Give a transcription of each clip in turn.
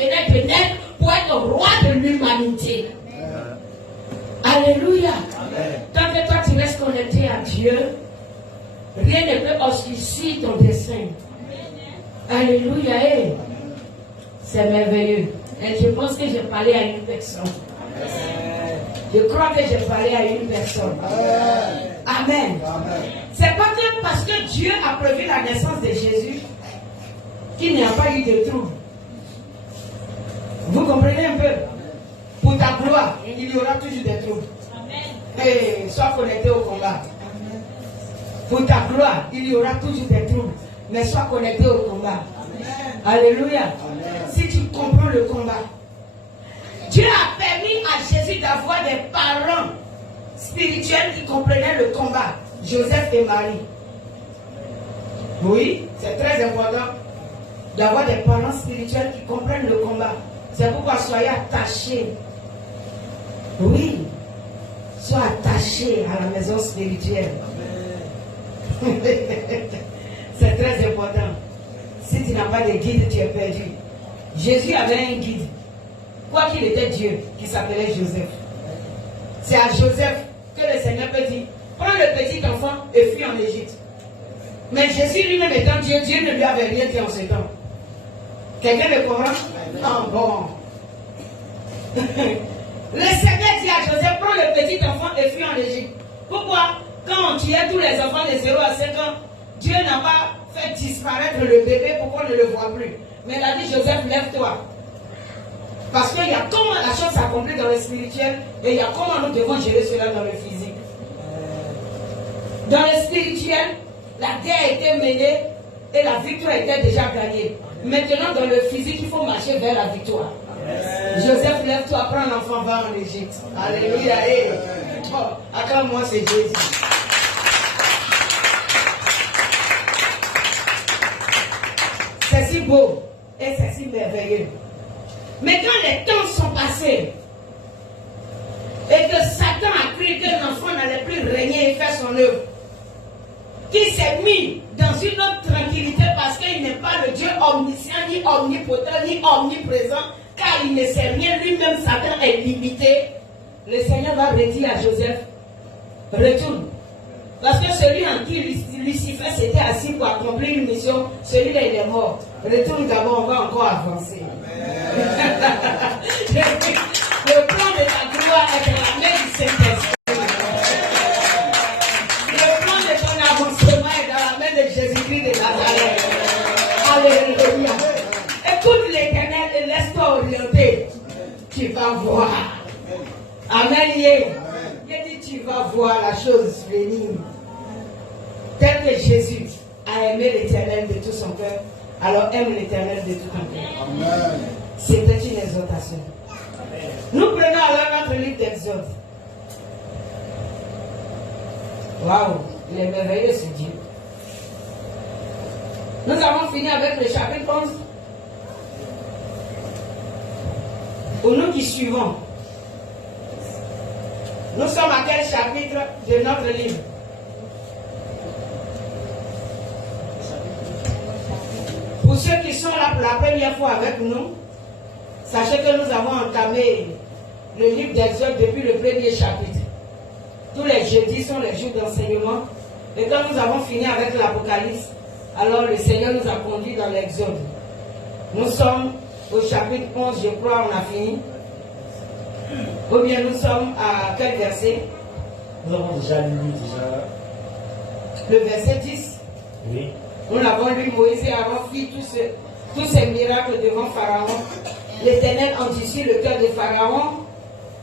venait de naître pour être roi de l'humanité. Alléluia. Tant que toi tu restes connecté à Dieu, rien ne peut obscurcir ton dessein. Alléluia. C'est merveilleux. Et je pense que j'ai parlé à une personne. Je crois que j'ai parlé à une personne. Amen. C'est pas que parce que Dieu a prévu la naissance de Jésus qu'il n'y a pas eu de trouble. Vous comprenez un peu? Pour ta gloire, il y aura toujours des troubles. Et sois connecté au combat. Pour ta gloire, il y aura toujours des troubles. Mais sois connecté au combat. Alléluia. Si tu comprends le combat. Dieu a permis à Jésus d'avoir des parents spirituels qui comprenaient le combat. Joseph et Marie. Oui, c'est très important d'avoir des parents spirituels qui comprennent le combat. C'est pourquoi soyez attachés. Oui, sois attaché à la maison spirituelle. C'est très important. Si tu n'as pas de guide, tu es perdu. Jésus avait un guide. Quoi qu'il était Dieu, qui s'appelait Joseph. C'est à Joseph que le Seigneur peut dire, prends le petit enfant et fuis en Égypte. Mais Jésus lui-même étant Dieu, Dieu ne lui avait rien dit en ce temps. Quelqu'un me comprend? Ah bon. Le Seigneur dit à Joseph, prends le petit enfant et fuis en Égypte. Pourquoi? Quand on tuait tous les enfants de 0 à 5 ans, Dieu n'a pas fait disparaître le bébé pour qu'on ne le voit plus. Mais il a dit, Joseph, lève-toi. Parce qu'il y a comment la chose s'accomplit dans le spirituel et il y a comment nous devons gérer cela dans le physique. Dans le spirituel, la guerre était menée et la victoire était déjà gagnée. Maintenant, dans le physique, il faut marcher vers la victoire. Joseph, lève-toi, prends l'enfant, va en Égypte. Alléluia. Oh, acclame-moi, c'est Jésus. C'est si beau et c'est si merveilleux. Mais quand les temps sont passés et que Satan a cru que l'enfant n'allait plus régner et faire son œuvre, qui s'est mis dans une autre tranquillité parce qu'il n'est pas le Dieu omniscient, ni omnipotent, ni omniprésent, car il ne sait rien, lui-même Satan est limité, le Seigneur va redire à Joseph, retourne. Parce que celui en qui Lucifer s'était assis pour accomplir une mission, celui-là il est mort. Retourne d'abord, on va encore avancer. Le plan de ta gloire est dans la main du Saint-Esprit. Le plan de ton avancement est dans la main de Jésus-Christ de Nazareth. Alléluia. Écoute l'Éternel et laisse-toi orienter. Tu vas voir. Amen. Il dit tu vas voir la chose venir. Tel que Jésus a aimé l'Éternel de tout son cœur, alors aime l'Éternel de tout ton cœur. C'était une exhortation. Nous prenons alors notre livre d'Exode. Waouh, il est merveilleux ce Dieu. Nous avons fini avec le chapitre 11. Pour nous qui suivons, nous sommes à quel chapitre de notre livre? Pour ceux qui sont là pour la première fois avec nous, sachez que nous avons entamé le livre d'Exode depuis le premier chapitre. Tous les jeudis sont les jours d'enseignement. Et quand nous avons fini avec l'Apocalypse, alors le Seigneur nous a conduits dans l'Exode. Nous sommes au chapitre 11, je crois, on a fini. Ou bien nous sommes à quel verset? Nous avons déjà lu le verset 10. Oui. Nous l'avons lu, Moïse et Aaron fit tous ces miracles devant Pharaon. L'Éternel endurcit le cœur de Pharaon.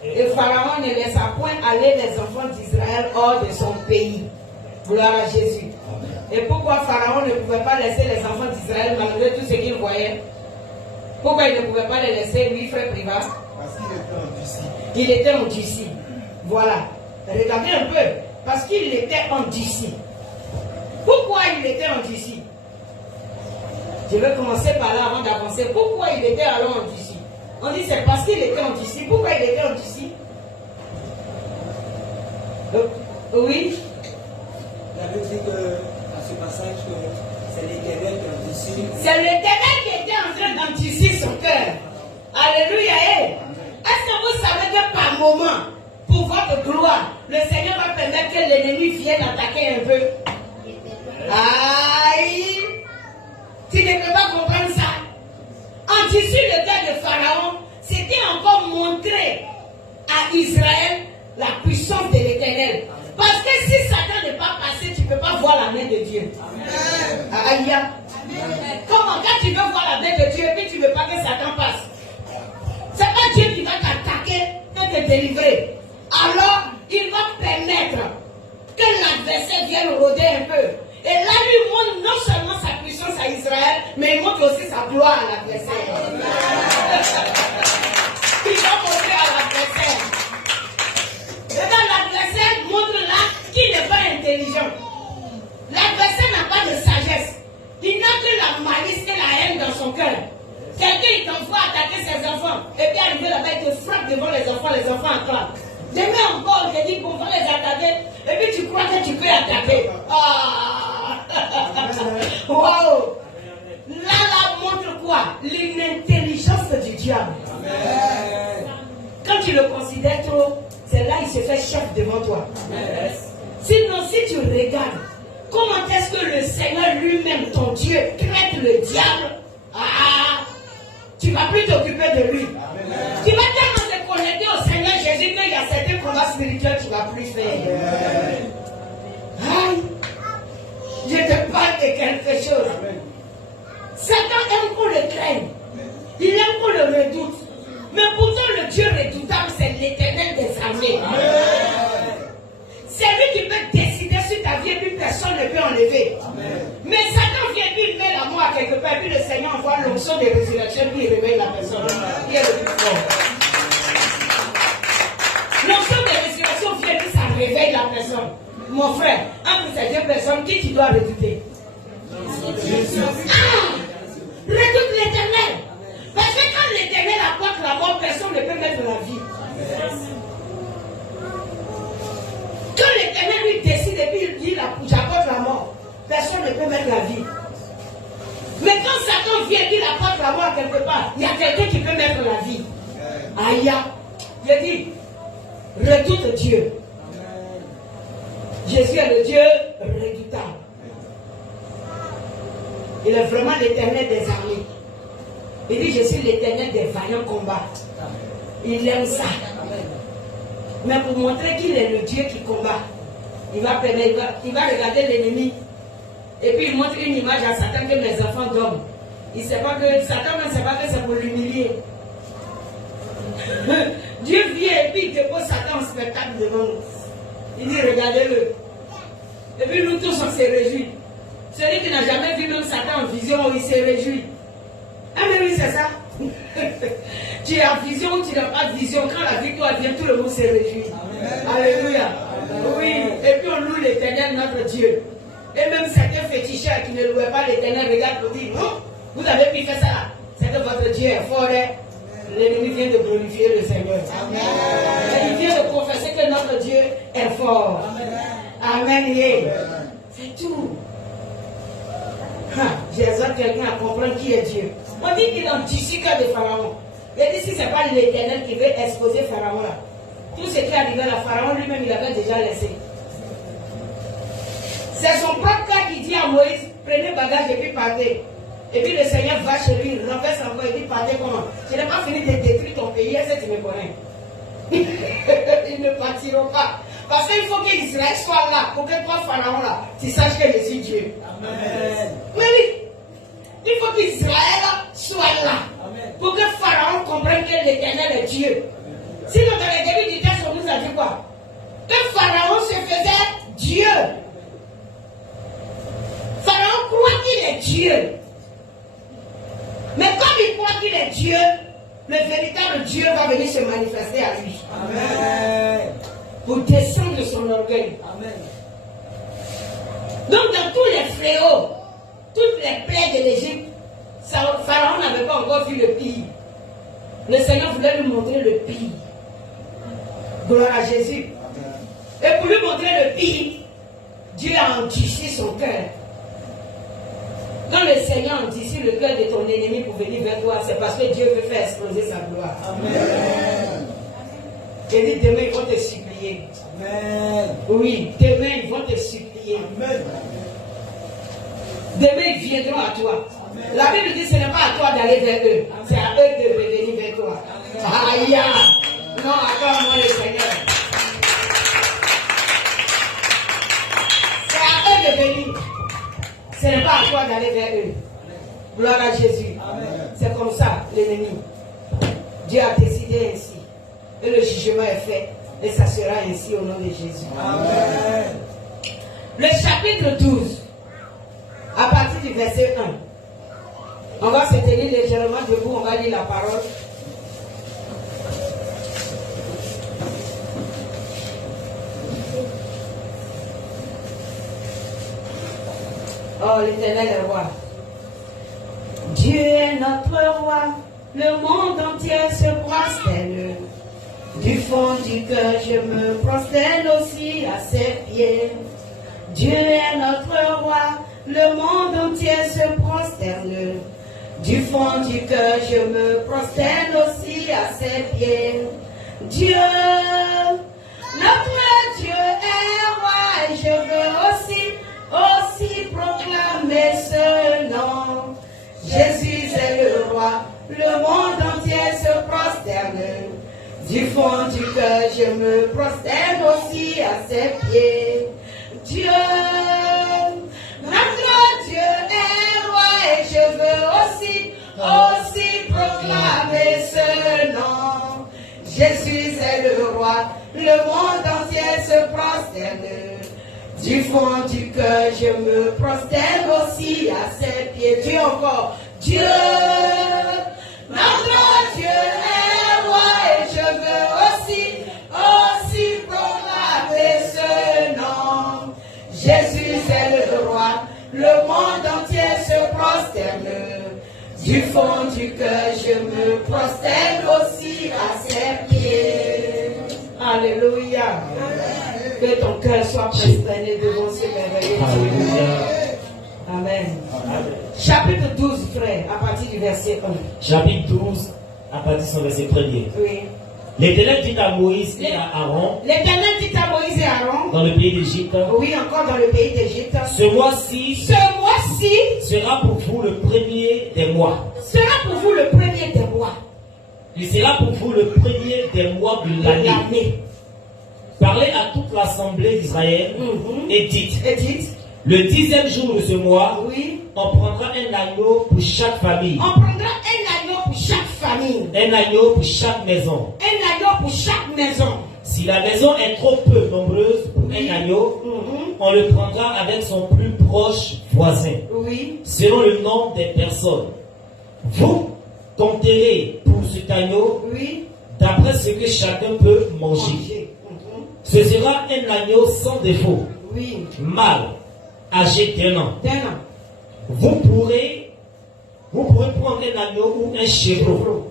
Et Pharaon ne laissa point aller les enfants d'Israël hors de son pays. Gloire à Jésus. Et pourquoi Pharaon ne pouvait pas laisser les enfants d'Israël malgré tout ce qu'il voyait? Pourquoi il ne pouvait pas les laisser, lui, frère privat? Parce qu'il était endurci. Il était endurci. Voilà. Regardez un peu. Parce qu'il était endurci. Pourquoi il était endurci? Je vais commencer par là avant d'avancer. Pourquoi il était alors endurci? On dit c'est parce qu'il était endurci. Pourquoi il était endurci? Oui. Il avait dit que, à ce passage que c'est l'Éternel qui endurcit. C'est l'Éternel qui était en train d'endurcir son cœur. un moment, pour votre gloire, le Seigneur va permettre que l'ennemi vienne attaquer un peu. Aïe! Tu ne peux pas comprendre ça. En dessous le cas de Pharaon, c'était encore montrer à Israël la puissance de l'Éternel. Parce que si Satan n'est pas passé, tu ne peux pas voir la main de Dieu. Aïe! Comment quand tu veux voir la main de Dieu et puis tu ne veux pas que Satan passe? C'est pas Dieu qui va t'attaquer et te délivrer. Alors, il va permettre que l'adversaire vienne rôder un peu. Et là, lui montre non seulement sa puissance à Israël, mais il montre aussi sa gloire à l'adversaire. Il va montrer à l'adversaire. Et bien, l'adversaire montre là qu'il n'est pas intelligent. L'adversaire n'a pas de sagesse. Il n'a que la malice et la haine dans son cœur. Quelqu'un, il t'envoie attaquer ses enfants. Et puis, arrivé là-bas, il te frappe devant les enfants acclament. Demain encore, je dis qu'on va les attaquer. Et puis, tu crois que tu peux attaquer. Ah! Waouh! Là, montre quoi? L'inintelligence du diable. Quand tu le considères trop, c'est là il se fait chef devant toi. Sinon, si tu regardes, comment est-ce que le Seigneur lui-même, ton Dieu, traite le diable? Ah! Tu ne vas plus t'occuper de lui. Tu vas tellement te connecter au Seigneur Jésus qu'il y a certains combats spirituels que tu ne vas plus faire. Aïe! Je te parle de quelque chose. Satan aime qu'on le craigne. Il aime qu'on le redoute. Mais pourtant, le Dieu redoutable, c'est l'Éternel des armées. C'est lui qui peut décider sur ta vie et puis personne ne peut enlever. Mais Satan vient puis il met la mort à quelque part. Puis le Seigneur envoie l'onction de résurrection puis il réveille la personne. Qui est le plus fort. L'onction de résurrection vient puis ça réveille la personne. Mon frère, entre ces deux personnes, qui tu dois redouter? Redoute l'Éternel. Parce que quand l'Éternel apporte la mort, personne ne peut mettre la vie. Quand l'Éternel lui décide et puis il dit j'apporte la mort, personne ne peut mettre la vie. Mais quand Satan vient et qu'il apporte la mort quelque part, il y a quelqu'un qui peut mettre la vie. Aïe, il dit redoute Dieu. Jésus est le Dieu redoutable. Il est vraiment l'Éternel des armées. Il dit je suis l'Éternel des vaillants combats. Il aime ça. Mais pour montrer qu'il est le Dieu qui combat, il va regarder l'ennemi. Et puis il montre une image à Satan que mes enfants dorment. Il ne sait pas que Satan ne sait pas que c'est pour l'humilier. Dieu vient et puis il dépose Satan en spectacle devant nous. Il dit regardez-le. Et puis nous tous on se réjouit. Celui qui n'a jamais vu même Satan en vision, il se réjouit. Ah mais oui c'est ça. Tu es en vision ou tu n'as pas de vision. Quand la victoire vient, tout le monde se réjouit. Alléluia. Oui. Et puis on loue l'Éternel notre Dieu. Et même certains féticheurs qui ne louaient pas l'Éternel regardent pour dire non, vous avez pu faire ça là. C'est que votre Dieu est fort. L'ennemi vient de glorifier le Seigneur. Amen. Et il vient de confesser que notre Dieu est fort. Amen. Amen. C'est tout. J'exhorte quelqu'un à comprendre qui est Dieu. On dit qu'il est en tissu cœur de Pharaon. Il dit si ce n'est pas l'Éternel qui veut exposer Pharaon là, tout ce qui est arrivé à Pharaon lui-même il avait déjà laissé. C'est son propre cas qui dit à Moïse, prenez bagage et puis partez. Et puis le Seigneur va chez lui, renverse encore et dit partez comment? Je n'ai pas fini de détruire ton pays, est-ce que tu me connais? Ils ne partiront pas. Parce qu'il faut qu'Israël soit là, pour que toi, Pharaon là, tu saches que je suis Dieu. Amen. Mais oui, il faut qu'Israël soit là, pour que Pharaon comprenne que l'Éternel est Dieu. Sinon, dans les débuts du texte, on nous a dit quoi? Que Pharaon se faisait Dieu. Pharaon croit qu'il est Dieu. Mais comme il croit qu'il est Dieu, le véritable Dieu va venir se manifester à lui. Amen. Pour descendre son orgueil. Amen. Donc dans tous les fléaux, toutes les plaies de l'Égypte, Pharaon n'avait pas encore vu le pire. Le Seigneur voulait lui montrer le pire. Gloire à Jésus. Et pour lui montrer le pire, Dieu a endurci son cœur. Quand le Seigneur endurcit le cœur de ton ennemi pour venir vers toi, c'est parce que Dieu veut faire exploser sa gloire. Amen. Et dit demain ils vont te supplier. Amen. Oui, demain ils vont te supplier. Amen. Demain ils viendront à toi. La Bible dit que ce n'est pas à toi d'aller vers eux, c'est à eux de revenir vers toi. Aïe! Non, attends-moi le Seigneur. C'est à eux de venir. Ce n'est pas à toi d'aller vers eux. Gloire à Jésus. Amen. C'est comme ça, l'ennemi. Dieu a décidé ainsi. Et le jugement est fait. Et ça sera ainsi au nom de Jésus. Amen. Le chapitre 12, à partir du verset 1. On va se tenir légèrement debout, on va lire la parole. Oh, l'Éternel est roi. Dieu est notre roi, le monde entier se prosterne. Du fond du cœur, je me prosterne aussi à ses pieds. Dieu est notre roi, le monde entier se prosterne. Du fond du cœur, je me prosterne aussi à ses pieds. Dieu, notre Dieu est roi, et je veux aussi proclamer ce nom. Jésus est le roi, le monde entier se prosterne. Du fond du cœur, je me prosterne aussi à ses pieds. Dieu, notre Dieu est roi, et je veux aussi proclamer ce nom. Jésus est le roi, le monde entier se prosterne. Du fond du cœur, je me prosterne aussi à ses pieds. Dieu encore. Dieu, notre Dieu est roi, et je veux aussi proclamer ce nom. Jésus est le roi, le monde entier se prosterne. Du fond du cœur, je me prosterne aussi à ses pieds. Alléluia. Que ton cœur soit prosterné devant ce merveilleux Dieu. Amen. Chapitre 12, frère, à partir du verset 1. Chapitre 12, à partir de son verset 1er. Oui. L'Éternel dit à Moïse et à Aaron, L'Éternel dit à Moïse et Aaron, dans le pays d'Égypte, oui, encore dans le pays d'Égypte, ce mois-ci sera pour vous le premier des mois. Sera pour vous le premier des mois. Il sera pour vous le premier des mois de l'année. Parlez à toute l'assemblée d'Israël et dites, le 10e jour de ce mois, oui, on prendra un agneau pour chaque famille. On prendra un agneau pour chaque famille. Un agneau pour chaque maison. Un agneau pour chaque maison. Si la maison est trop peu nombreuse pour un agneau, on le prendra avec son plus proche voisin, oui, selon le nombre des personnes. Vous compterez pour cet agneau, oui, d'après ce que chacun peut manger. Ce sera un agneau sans défaut, oui, mâle, âgé d'1 an. d'un an. Vous pourrez prendre un agneau ou un chevreau.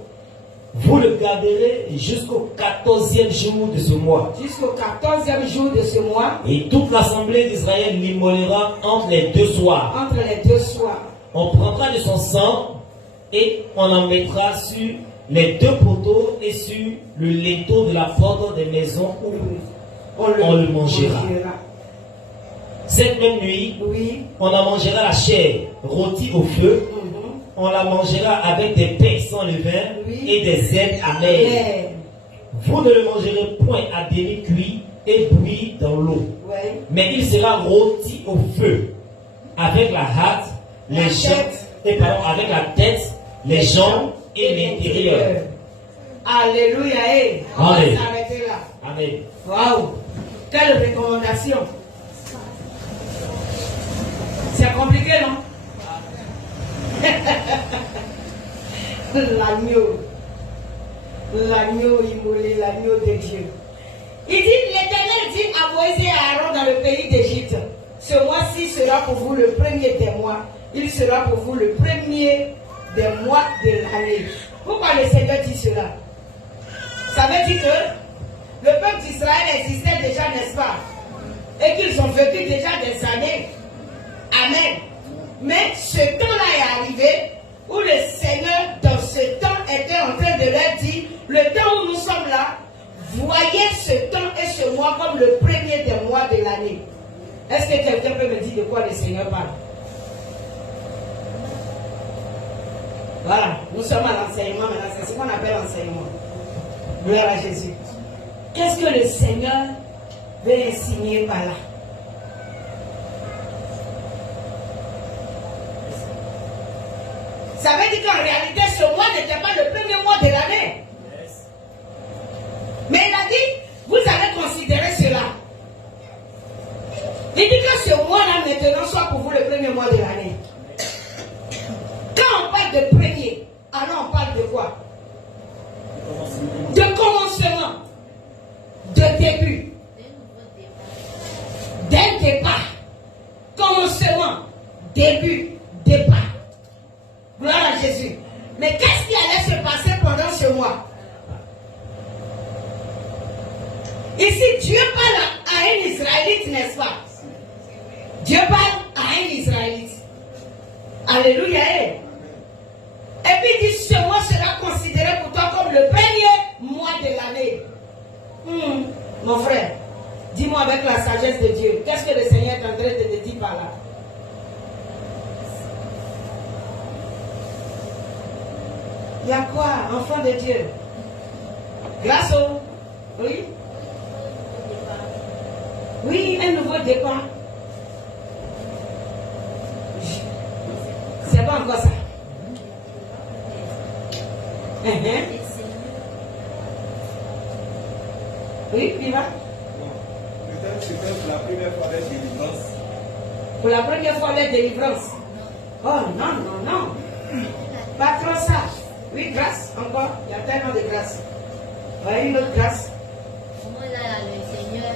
Vous le garderez jusqu'au 14e jour de ce mois. Jusqu'au 14e jour de ce mois. Et toute l'assemblée d'Israël l'immolera entre les deux soirs. Entre les deux soirs. On prendra de son sang et on en mettra sur les deux poteaux et sur le linteau de la porte des maisons où on le mangera. Cette même nuit, oui, on en mangera la chair rôtie au feu. On la mangera avec des pains sans levain et des herbes amères. Vous ne le mangerez point à demi cuit et bouilli dans l'eau. Mais il sera rôti au feu avec la hâte, les jambes, avec la tête, les jambes et l'intérieur. Alléluia. On va s'arrêter là. Amen. Waouh. Quelle recommandation. C'est compliqué, non? L'agneau immolé, l'agneau de Dieu. Il dit, l'Éternel dit à Moïse et à Aaron dans le pays d'Égypte, ce mois-ci sera pour vous le premier des mois. Il sera pour vous le premier des mois de l'année. Pourquoi le Seigneur dit cela? Ça veut dire que le peuple d'Israël existait déjà, n'est-ce pas? Et qu'ils ont vécu déjà des années. Amen. Mais ce temps-là est arrivé où le Seigneur, dans ce temps, était en train de leur dire, le temps où nous sommes là, voyez ce temps et ce mois comme le premier des mois de l'année. Est-ce que quelqu'un peut me dire de quoi le Seigneur parle? Voilà, nous sommes à l'enseignement maintenant, c'est ce qu'on appelle l'enseignement. Gloire à Jésus. Qu'est-ce que le Seigneur veut insinuer par là? Ça veut dire qu'en réalité, ce mois n'était pas le premier mois de l'année. Mais il a dit, vous allez considérer cela. Il dit que ce mois-là maintenant soit pour vous le premier mois de l'année. Quand on parle de premier, alors on parle de quoi? De commencement, de début, d'un départ, commencement, début, départ. Gloire à Jésus. Mais qu'est-ce qui allait se passer pendant ce mois? Ici, Dieu parle à un Israélite, n'est-ce pas? Dieu parle à un Israélite. Alléluia. Et puis il dit, ce mois sera considéré pour toi comme le premier mois de l'année. Mon frère, dis-moi avec la sagesse de Dieu, qu'est-ce que le Seigneur est en train de te dire par là? Il y a quoi, enfant de Dieu? Grâce au... Oui? Oui, un nouveau départ. C'est pas encore ça. Oui, Viva? C'était pour la première fois la délivrance. Pour la première fois la délivrance. Oh non, non, non. Pas trop ça. Oui, grâce, encore. Il y a tellement de grâce. Voilà une autre grâce. Comment là, le Seigneur,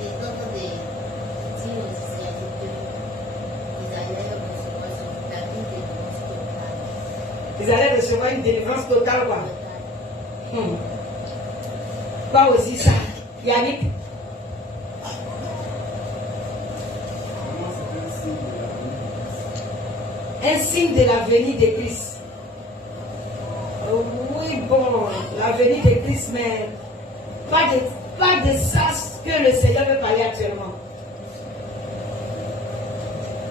il est en train de dire aux Israélites qu'ils allaient recevoir la vie de délivrance totale. Ils allaient recevoir une délivrance totale, quoi. Pas aussi ça. Yannick. Un signe de la venue de Christ. Oui, bon, la venue de Christ, mais pas de ça que le Seigneur veut parler actuellement.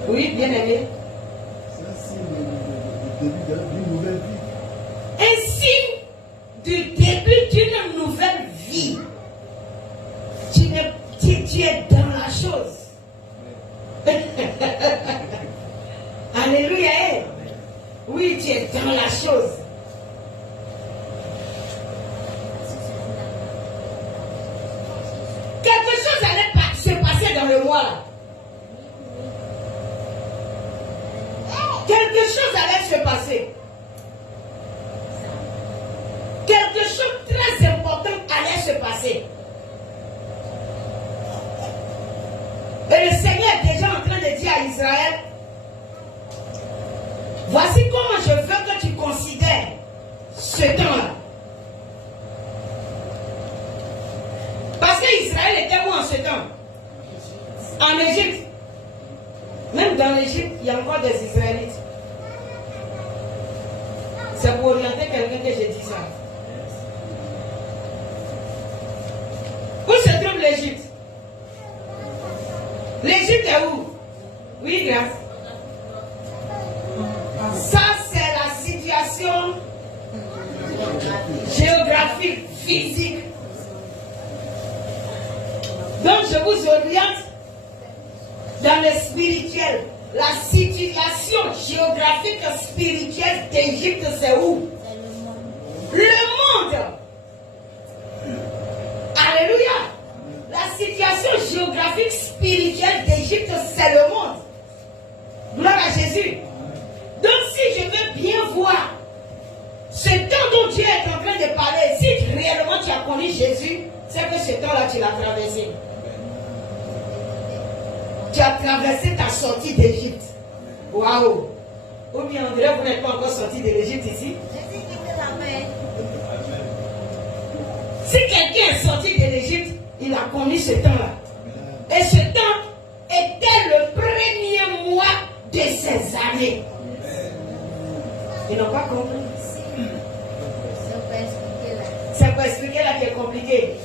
Oui, bien aimé. C'est un signe du début d'une nouvelle vie. Un signe du début d'une nouvelle vie. Tu es dans la chose. Alléluia. Oui, tu es dans la chose. Quelque chose allait se passer dans le mois là. Quelque chose allait se passer. Quelque chose de très important allait se passer. Et le Seigneur est déjà en train de dire à Israël, voici comment je veux que tu considères ce temps-là. Parce qu'Israël était où en ce temps? En Égypte. Même dans l'Égypte, il y a encore des Israélites. C'est pour orienter quelqu'un que j'ai dit ça. Où se trouve l'Égypte? L'Égypte est où? Oui, grâce. Ça, c'est la situation géographique, physique. Donc, je vous oriente dans le spirituel. La situation géographique spirituelle d'Égypte, c'est où? Le monde. Alléluia. La situation géographique spirituelle d'Égypte, c'est le monde. Gloire à Jésus. Donc si je veux bien voir ce temps dont Dieu est en train de parler, si réellement tu as connu Jésus, c'est que ce temps-là, tu l'as traversé. Tu as traversé ta sortie d'Égypte. Waouh. Ou bien on dirait que vous n'êtes pas encore sorti de l'Égypte ici. Si quelqu'un est sorti de l'Égypte, il a connu ce temps-là. Et ce temps était le premier mois de ces années. Ils n'ont pas compris. C'est pour expliquer là qui est compris. fatigué.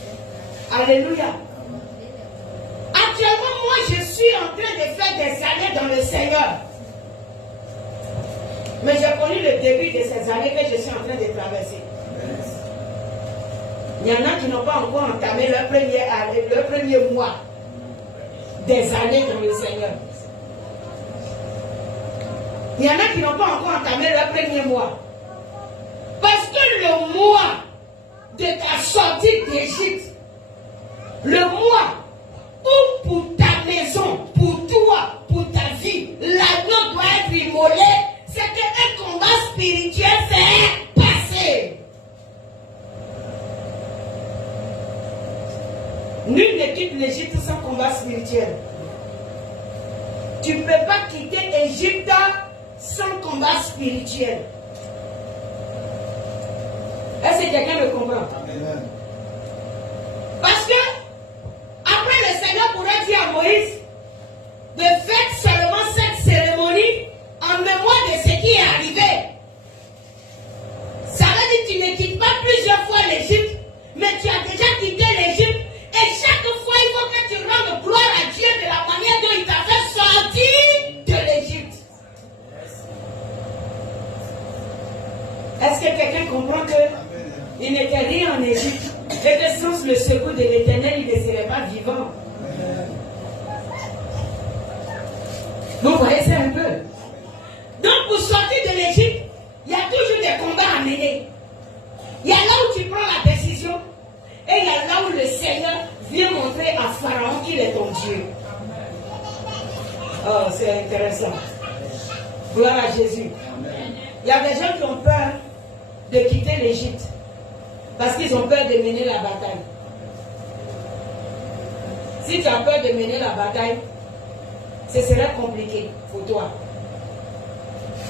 Alléluia. Actuellement, moi, je suis en train de faire des années dans le Seigneur. Mais j'ai connu le début de ces années que je suis en train de traverser. Il y en a qui n'ont pas encore entamé leur premier mois des années dans le Seigneur. Il y en a qui n'ont pas encore entamé leur premier mois. Parce que le mois de ta sortie d'Égypte, le mois où pour ta maison, pour toi, pour ta vie, l'agneau doit être immolé, c'est qu'un combat spirituel s'est passé. Nul ne quitte l'Égypte sans combat spirituel. Tu ne peux pas quitter l'Égypte sans combat spirituel. Est-ce que quelqu'un me comprend? Amen. Parce que après le Seigneur pourrait dire à Moïse de faire seulement cette cérémonie en mémoire de ce qui est arrivé. Ça veut dire que tu ne quittes pas plusieurs fois l'Égypte, mais tu as déjà quitté l'Égypte. Et chaque fois, il faut que tu rendes gloire à Dieu de la manière dont il t'a fait sortir de l'Égypte. Est-ce que quelqu'un comprend qu'il n'était rien en Égypte et que sans le secours de l'Éternel, il ne serait pas vivant? Vous voyez ça un peu? Donc, pour sortir de l'Égypte, il y a toujours des combats à mener. Il y a là où tu prends la décision et il y a là où le Seigneur vient montrer à Pharaon qu'il est ton Dieu. Oh, c'est intéressant. Gloire à Jésus. Il y a des gens qui ont peur de quitter l'Égypte parce qu'ils ont peur de mener la bataille. Si tu as peur de mener la bataille, ce serait compliqué pour toi.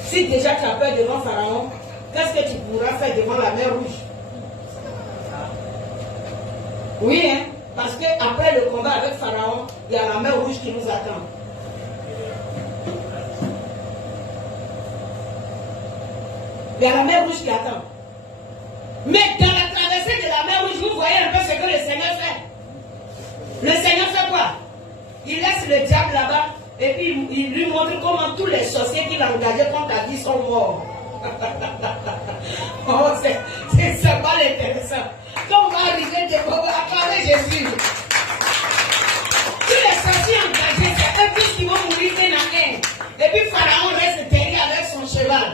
Si déjà tu as peur devant Pharaon, qu'est-ce que tu pourras faire devant la mer Rouge? Oui, hein? Parce qu'après le combat avec Pharaon, il y a la mer Rouge qui nous attend. Il y a la mer Rouge qui attend. Mais dans la traversée de la mer Rouge, vous voyez un peu ce que le Seigneur fait. Le Seigneur fait quoi? Il laisse le diable là-bas et puis il lui montre comment tous les sorciers qu'il a engagés contre la vie sont morts. Oh, c'est pas intéressant. Quand on va arriver devant, acclamer Jésus. Tous les sorciers engagés, c'est eux tous qui vont mourir un à un. Et puis Pharaon reste derrière avec son cheval.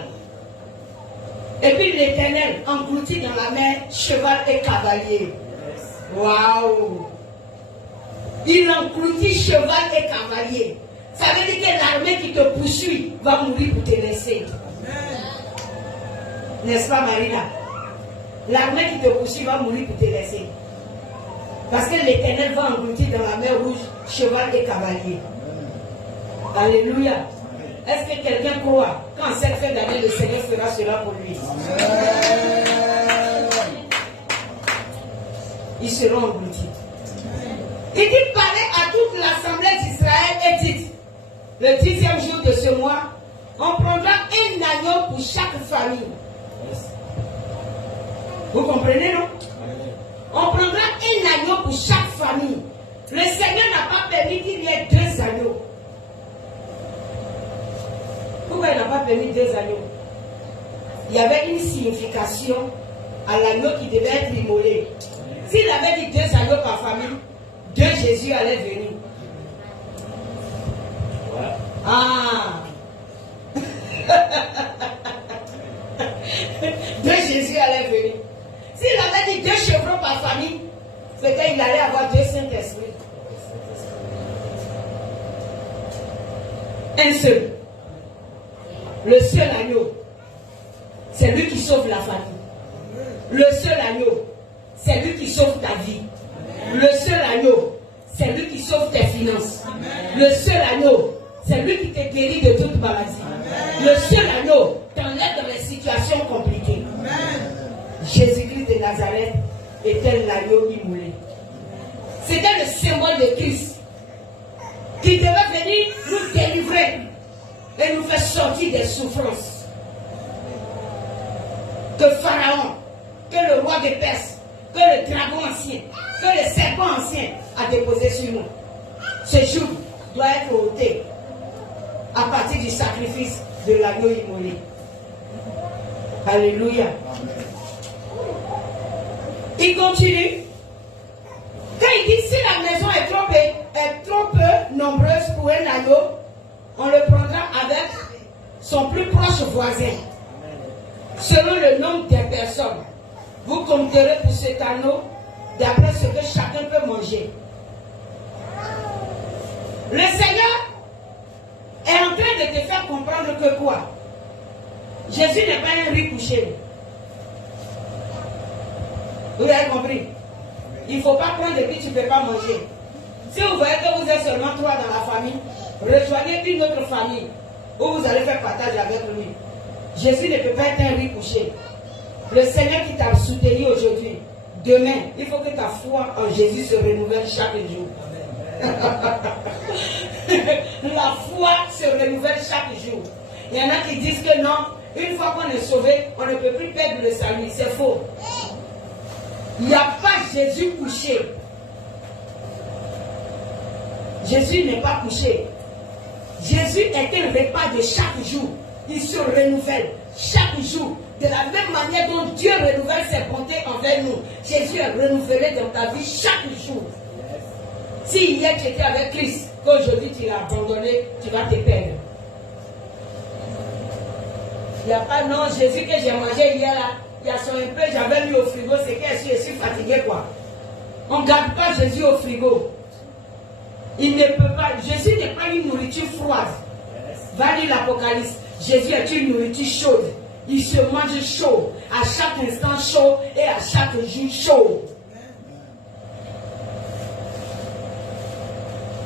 Et puis l'Éternel engloutit dans la mer cheval et cavalier. Waouh! Il engloutit cheval et cavalier. Ça veut dire que l'armée qui te poursuit va mourir pour te laisser. N'est-ce pas, Marina? L'armée qui te poursuit va mourir pour te laisser. Parce que l'Éternel va engloutir dans la mer Rouge cheval et cavalier. Alléluia. Est-ce que quelqu'un croit qu'en cette fin d'année, le Seigneur fera cela pour lui? Ils seront engloutis. Il dit, parlez à toute l'assemblée d'Israël et dites, le 10e jour de ce mois, on prendra un agneau pour chaque famille. Vous comprenez, non? On prendra un agneau pour chaque famille. Le Seigneur n'a pas permis qu'il y ait 2 agneaux. Pourquoi il n'a pas permis 2 agneaux? Il y avait une signification à l'agneau qui devait être immolé. S'il avait dit 2 agneaux par famille, 2 Jésus allait venir. Ah! 2 Jésus allait venir. S'il avait dit 2 chevrons par famille, c'est qu'il allait avoir 2 Saint-Esprit. Un seul. Le seul agneau, c'est lui qui sauve la famille. Le seul agneau, c'est lui qui sauve ta vie. Le seul agneau, c'est lui qui sauve tes finances. Le seul agneau, c'est lui qui te guérit de toute maladie. Le seul agneau t'enlève dans les situations compliquées. Jésus-Christ de Nazareth était l'agneau immolé. C'était le symbole de Christ qui devait venir nous délivrer et nous faire sortir des souffrances. Que Pharaon, que le roi de Perse, que le dragon ancien, que le serpent ancien a déposé sur nous. Ce joug doit être ôté à partir du sacrifice de l'agneau immolé. Alléluia. Il continue. Quand il dit si la maison est trop peu nombreuse pour un agneau, on le prendra avec son plus proche voisin. Selon le nombre des personnes, vous compterez pour cet agneau d'après ce que chacun peut manger. Le Seigneur est en train de te faire comprendre que quoi? Jésus n'est pas un riz couché. Vous avez compris? Il ne faut pas prendre et puis tu ne peux pas manger. Si vous voyez que vous êtes seulement 3 dans la famille, rejoignez une autre famille où vous allez faire partage avec lui. Jésus ne peut pas être un riz couché. Le Seigneur qui t'a soutenu aujourd'hui, demain, il faut que ta foi en Jésus se renouvelle chaque jour. La foi se renouvelle chaque jour. Il y en a qui disent que non, une fois qu'on est sauvé, on ne peut plus perdre le salut. C'est faux. Il n'y a pas Jésus couché. Jésus n'est pas couché. Jésus est un repas de chaque jour. Il se renouvelle chaque jour. De la même manière dont Dieu renouvelle ses bontés envers nous. Jésus est renouvelé dans ta vie chaque jour. Si hier tu étais avec Christ, qu'aujourd'hui tu l'as abandonné, tu vas te perdre. Il n'y a pas, non, Jésus que j'ai mangé hier là, il y a son peu, j'avais mis au frigo, c'est que je suis fatigué quoi. On ne garde pas Jésus au frigo. Il ne peut pas, Jésus n'est pas une nourriture froide. Va lire l'Apocalypse. Jésus est une nourriture chaude. Il se mange chaud, à chaque instant chaud et à chaque jour chaud.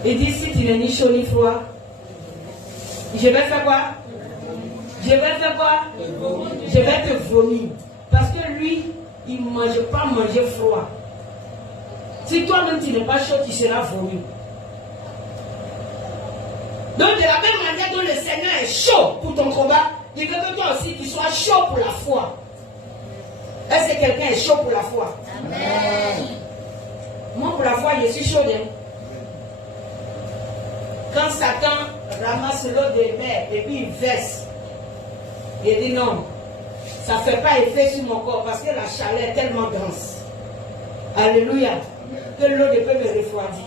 Il dit si tu n'es ni chaud ni froid, je vais faire quoi? Je vais faire quoi? Je vais te vomir. Parce que lui, il ne mange pas manger froid. Si toi-même tu n'es pas chaud, tu seras vomi. Donc de la même manière dont le Seigneur est chaud pour ton combat, il veut que toi aussi tu sois chaud pour la foi. Est-ce que quelqu'un est chaud pour la foi? Amen. Moi pour la foi, je suis chaud. Hein? Quand Satan ramasse l'eau des mers et puis il verse, il dit non, ça ne fait pas effet sur mon corps parce que la chaleur est tellement dense. Alléluia. Que l'eau ne peut me refroidir.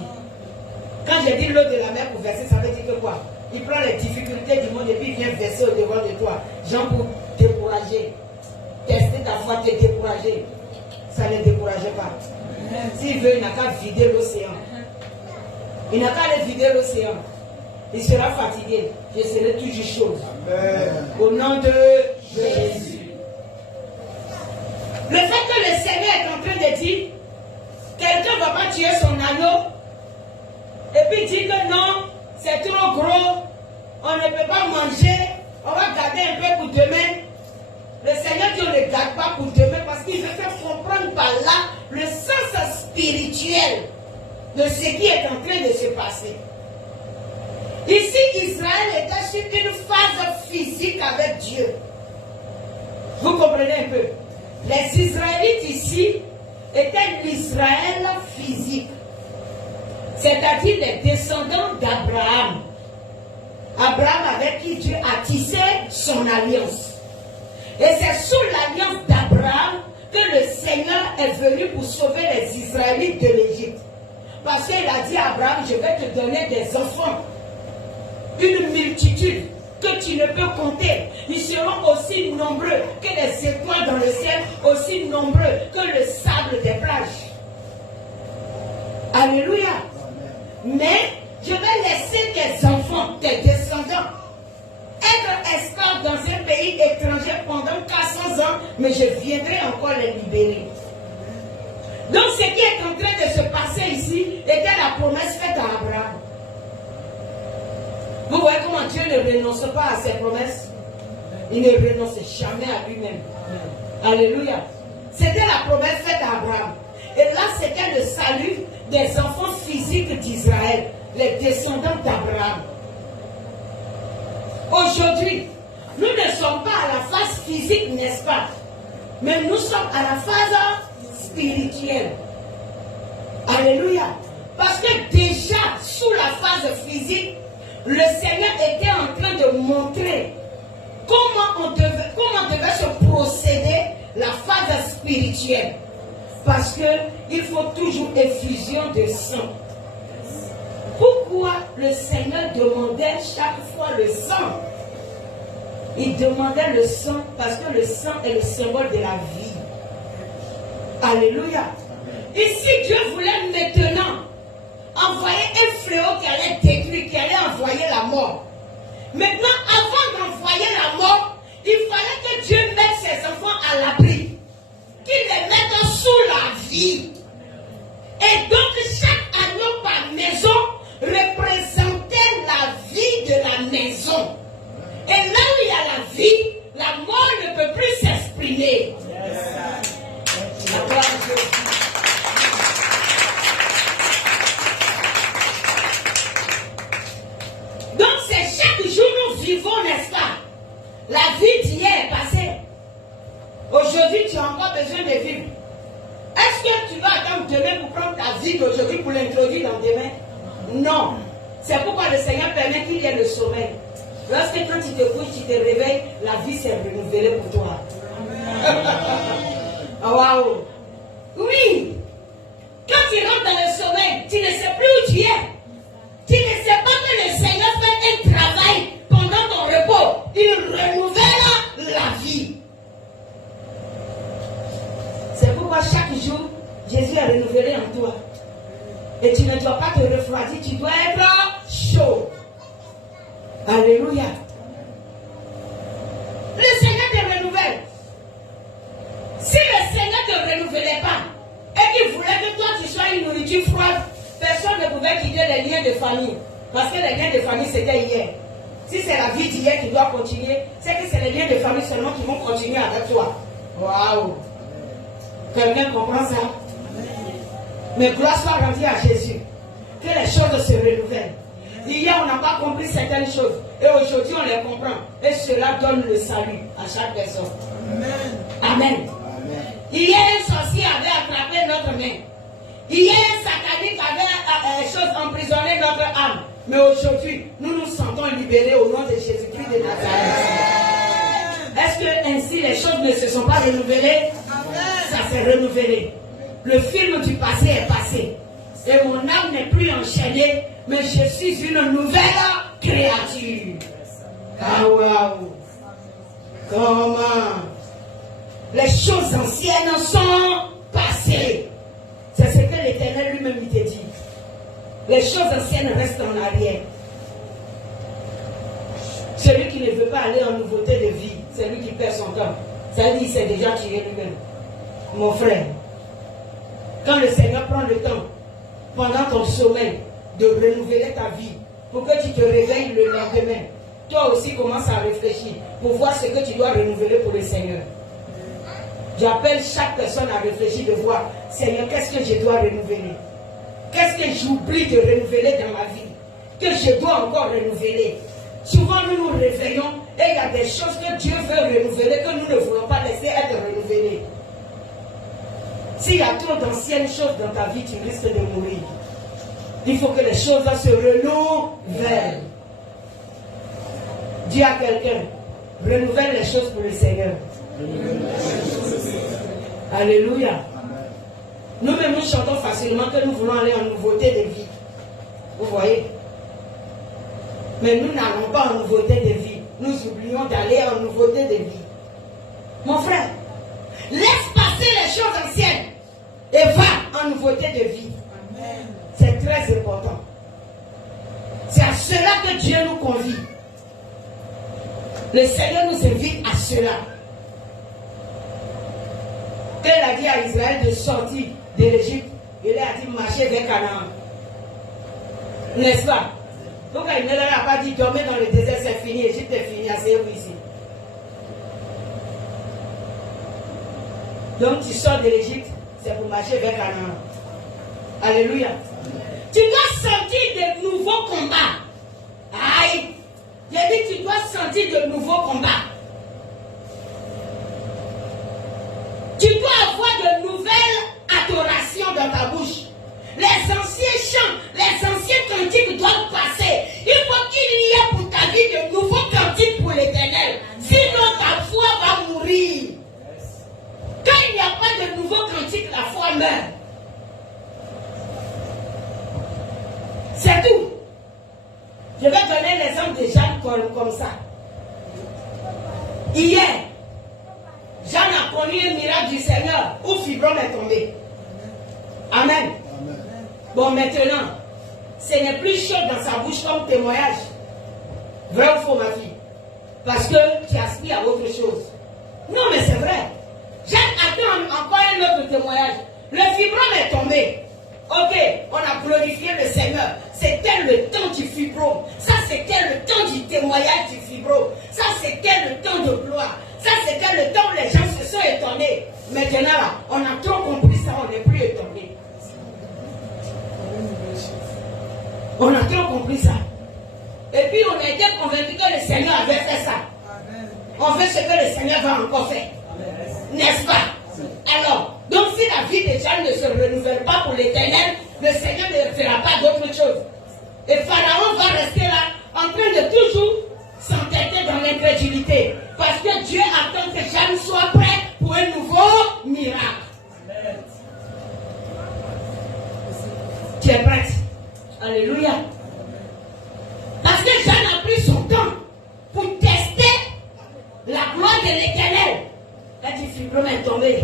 Quand j'ai dit l'eau de la mer pour verser, ça veut dire que quoi? Il prend les difficultés du monde et puis il vient verser au devant de toi. Genre pour décourager. Tester ta foi, te décourager. Ça ne décourageait pas. S'il veut, il n'a qu'à vider l'océan. Il n'a qu'à aller vider l'océan. Il sera fatigué. Je serai toujours chaud. Au nom de Jésus. Le fait que le Seigneur est en train de dire, quelqu'un ne va pas tuer son agneau, et puis dit que non, c'est trop gros, on ne peut pas manger, on va garder un peu pour demain. Le Seigneur dit on ne garde pas pour demain parce qu'il veut faire comprendre par là le sens spirituel de ce qui est en train de se passer. Ici, Israël était sur une phase physique avec Dieu. Vous comprenez un peu? Les Israélites ici étaient l'Israël physique. C'est-à-dire les descendants d'Abraham. Abraham avec qui Dieu a tissé son alliance. Et c'est sous l'alliance d'Abraham que le Seigneur est venu pour sauver les Israélites de l'Égypte. Parce qu'il a dit à Abraham, je vais te donner des enfants. Une multitude que tu ne peux compter. Ils seront aussi nombreux que les étoiles dans le ciel, aussi nombreux que le sable des plages. Alléluia. Mais je vais laisser tes enfants, tes descendants, être esclaves dans un pays étranger pendant 400 ans, mais je viendrai encore les libérer. Donc ce qui est en train de se passer ici était la promesse faite à Abraham. Vous voyez comment Dieu ne renonce pas à ses promesses? Il ne renonce jamais à lui-même. Alléluia. C'était la promesse faite à Abraham. Et là, c'était le salut des enfants physiques d'Israël, les descendants d'Abraham. Aujourd'hui, nous ne sommes pas à la phase physique, n'est-ce pas? Mais nous sommes à la phase spirituelle. Alléluia. Parce que déjà, sous la phase physique, le Seigneur était en train de montrer comment devait se procéder la phase spirituelle. Parce qu'il faut toujours effusion de sang. Pourquoi le Seigneur demandait chaque fois le sang? Il demandait le sang parce que le sang est le symbole de la vie. Alléluia. Et si Dieu voulait maintenant envoyer un fléau qui allait détruire, qui allait envoyer la mort. Maintenant, avant d'envoyer la mort, il fallait que Dieu mette ses enfants à l'abri. Qu'il les mette sous la vie. Et donc, chaque agneau par maison représentait la vie de la maison. Et là où il y a la vie, la mort ne peut plus s'exprimer. La gloire à Dieu. Donc c'est chaque jour nous vivons, n'est-ce pas? La vie d'hier est passée. Aujourd'hui, tu as encore besoin de vivre. Est-ce que tu vas attendre demain pour prendre ta vie d'aujourd'hui pour l'introduire dans demain? Non. C'est pourquoi le Seigneur permet qu'il y ait le sommeil. Lorsque quand tu te couches, tu te réveilles, la vie s'est renouvelée pour toi. Waouh! Oui! Quand tu rentres dans le sommeil, tu ne sais plus où tu es. Tu ne sais pas que le Seigneur fait un travail pendant ton repos. Il renouvelle la vie. C'est pourquoi chaque jour, Jésus est renouvelé en toi. Et tu ne dois pas te refroidir, tu dois être chaud. Alléluia. Le Seigneur te renouvelle. Si le Seigneur ne te renouvelait pas et qu'il voulait que toi tu sois une nourriture froide, personne ne pouvait quitter les liens de famille. Parce que les liens de famille c'était hier. Si c'est la vie d'hier qui doit continuer, c'est que c'est les liens de famille seulement qui vont continuer avec toi. Waouh! Quelqu'un comprend ça? Mais gloire soit rendue à Jésus. Que les choses se renouvellent. Hier, on n'a pas compris certaines choses. Et aujourd'hui, on les comprend. Et cela donne le salut à chaque personne. Amen. Amen. Hier, un sorcier avait attrapé notre main. Hier, un satanique avait emprisonné notre âme. Mais aujourd'hui, nous nous sentons libérés au nom de Jésus-Christ de Nazareth. Est-ce que ainsi les choses ne se sont pas renouvelées? Ça s'est renouvelé. Le film du passé est passé. Et mon âme n'est plus enchaînée, mais je suis une nouvelle créature. Ah waouh! Comment? Les choses anciennes sont passées. C'est ce que l'Éternel lui-même te dit. Les choses anciennes restent en arrière. Celui qui ne veut pas aller en nouveauté de vie, c'est lui qui perd son temps. Ça veut dire qu'il s'est déjà tué lui-même. Mon frère, quand le Seigneur prend le temps, pendant ton sommeil, de renouveler ta vie, pour que tu te réveilles le lendemain, toi aussi commence à réfléchir, pour voir ce que tu dois renouveler pour le Seigneur. J'appelle chaque personne à réfléchir, de voir, Seigneur, qu'est-ce que je dois renouveler? Qu'est-ce que j'oublie de renouveler dans ma vie? Que je dois encore renouveler? Souvent, nous nous réveillons et il y a des choses que Dieu veut renouveler, que nous ne voulons pas laisser être renouvelées. S'il y a trop d'anciennes choses dans ta vie, tu risques de mourir. Il faut que les choses se renouvellent. Dis à quelqu'un, renouvelle les choses pour le Seigneur. Alléluia. Nous-mêmes, nous chantons facilement que nous voulons aller en nouveauté de vie. Vous voyez? Mais nous n'allons pas en nouveauté de vie. Nous oublions d'aller en nouveauté de vie. Mon frère, laisse passer les choses anciennes et va en nouveauté de vie. C'est très important. C'est à cela que Dieu nous convie. Le Seigneur nous invite à cela. Quand il a dit à Israël de sortir de l'Égypte, il a dit marcher vers Canaan. N'est-ce pas? Pourquoi il ne leur a pas dit dormez dans le désert, c'est fini, l'Égypte est fini, asseyez-vous ici. Donc tu sors de l'Égypte, c'est pour marcher vers Canaan. Alléluia. Tu dois sentir de nouveaux combats. Aïe. J'ai dit tu dois sentir de nouveaux combats. Tu dois avoir de nouvelles meurt. C'est tout. Je vais donner l'exemple de Jeanne comme ça. Hier, Jeanne a connu un miracle du Seigneur où fibrome est tombé. Amen. Amen. Bon, maintenant, ce n'est plus chaud dans sa bouche comme témoignage. Vrai ou faux, ma fille? Parce que tu aspires à autre chose. Non, mais c'est vrai. Jeanne attend encore un autre témoignage. Le fibrome est tombé. Ok, on a glorifié le Seigneur. C'était le temps du fibrome. Ça, c'était le temps du témoignage du fibrome. Ça, c'était le temps de gloire. Ça, c'était le temps où les gens se sont étonnés. Maintenant, là, on a trop compris ça, on n'est plus étonnés. On a trop compris ça. Et puis, on a été convaincus que le Seigneur avait fait ça. On veut ce que le Seigneur va encore faire. N'est-ce pas? Alors, donc si la vie des gens ne se renouvelle pas pour l'éternel, le Seigneur ne fera pas d'autre chose. Et Pharaon va rester là, en train de toujours s'entêter dans l'incrédulité. Parce que Dieu attend que Jeanne soit prête pour un nouveau miracle. Tu es prête? Alléluia. Parce que Jeanne a pris son temps pour tester la gloire de l'éternel. Elle dit, fibrome est tombé.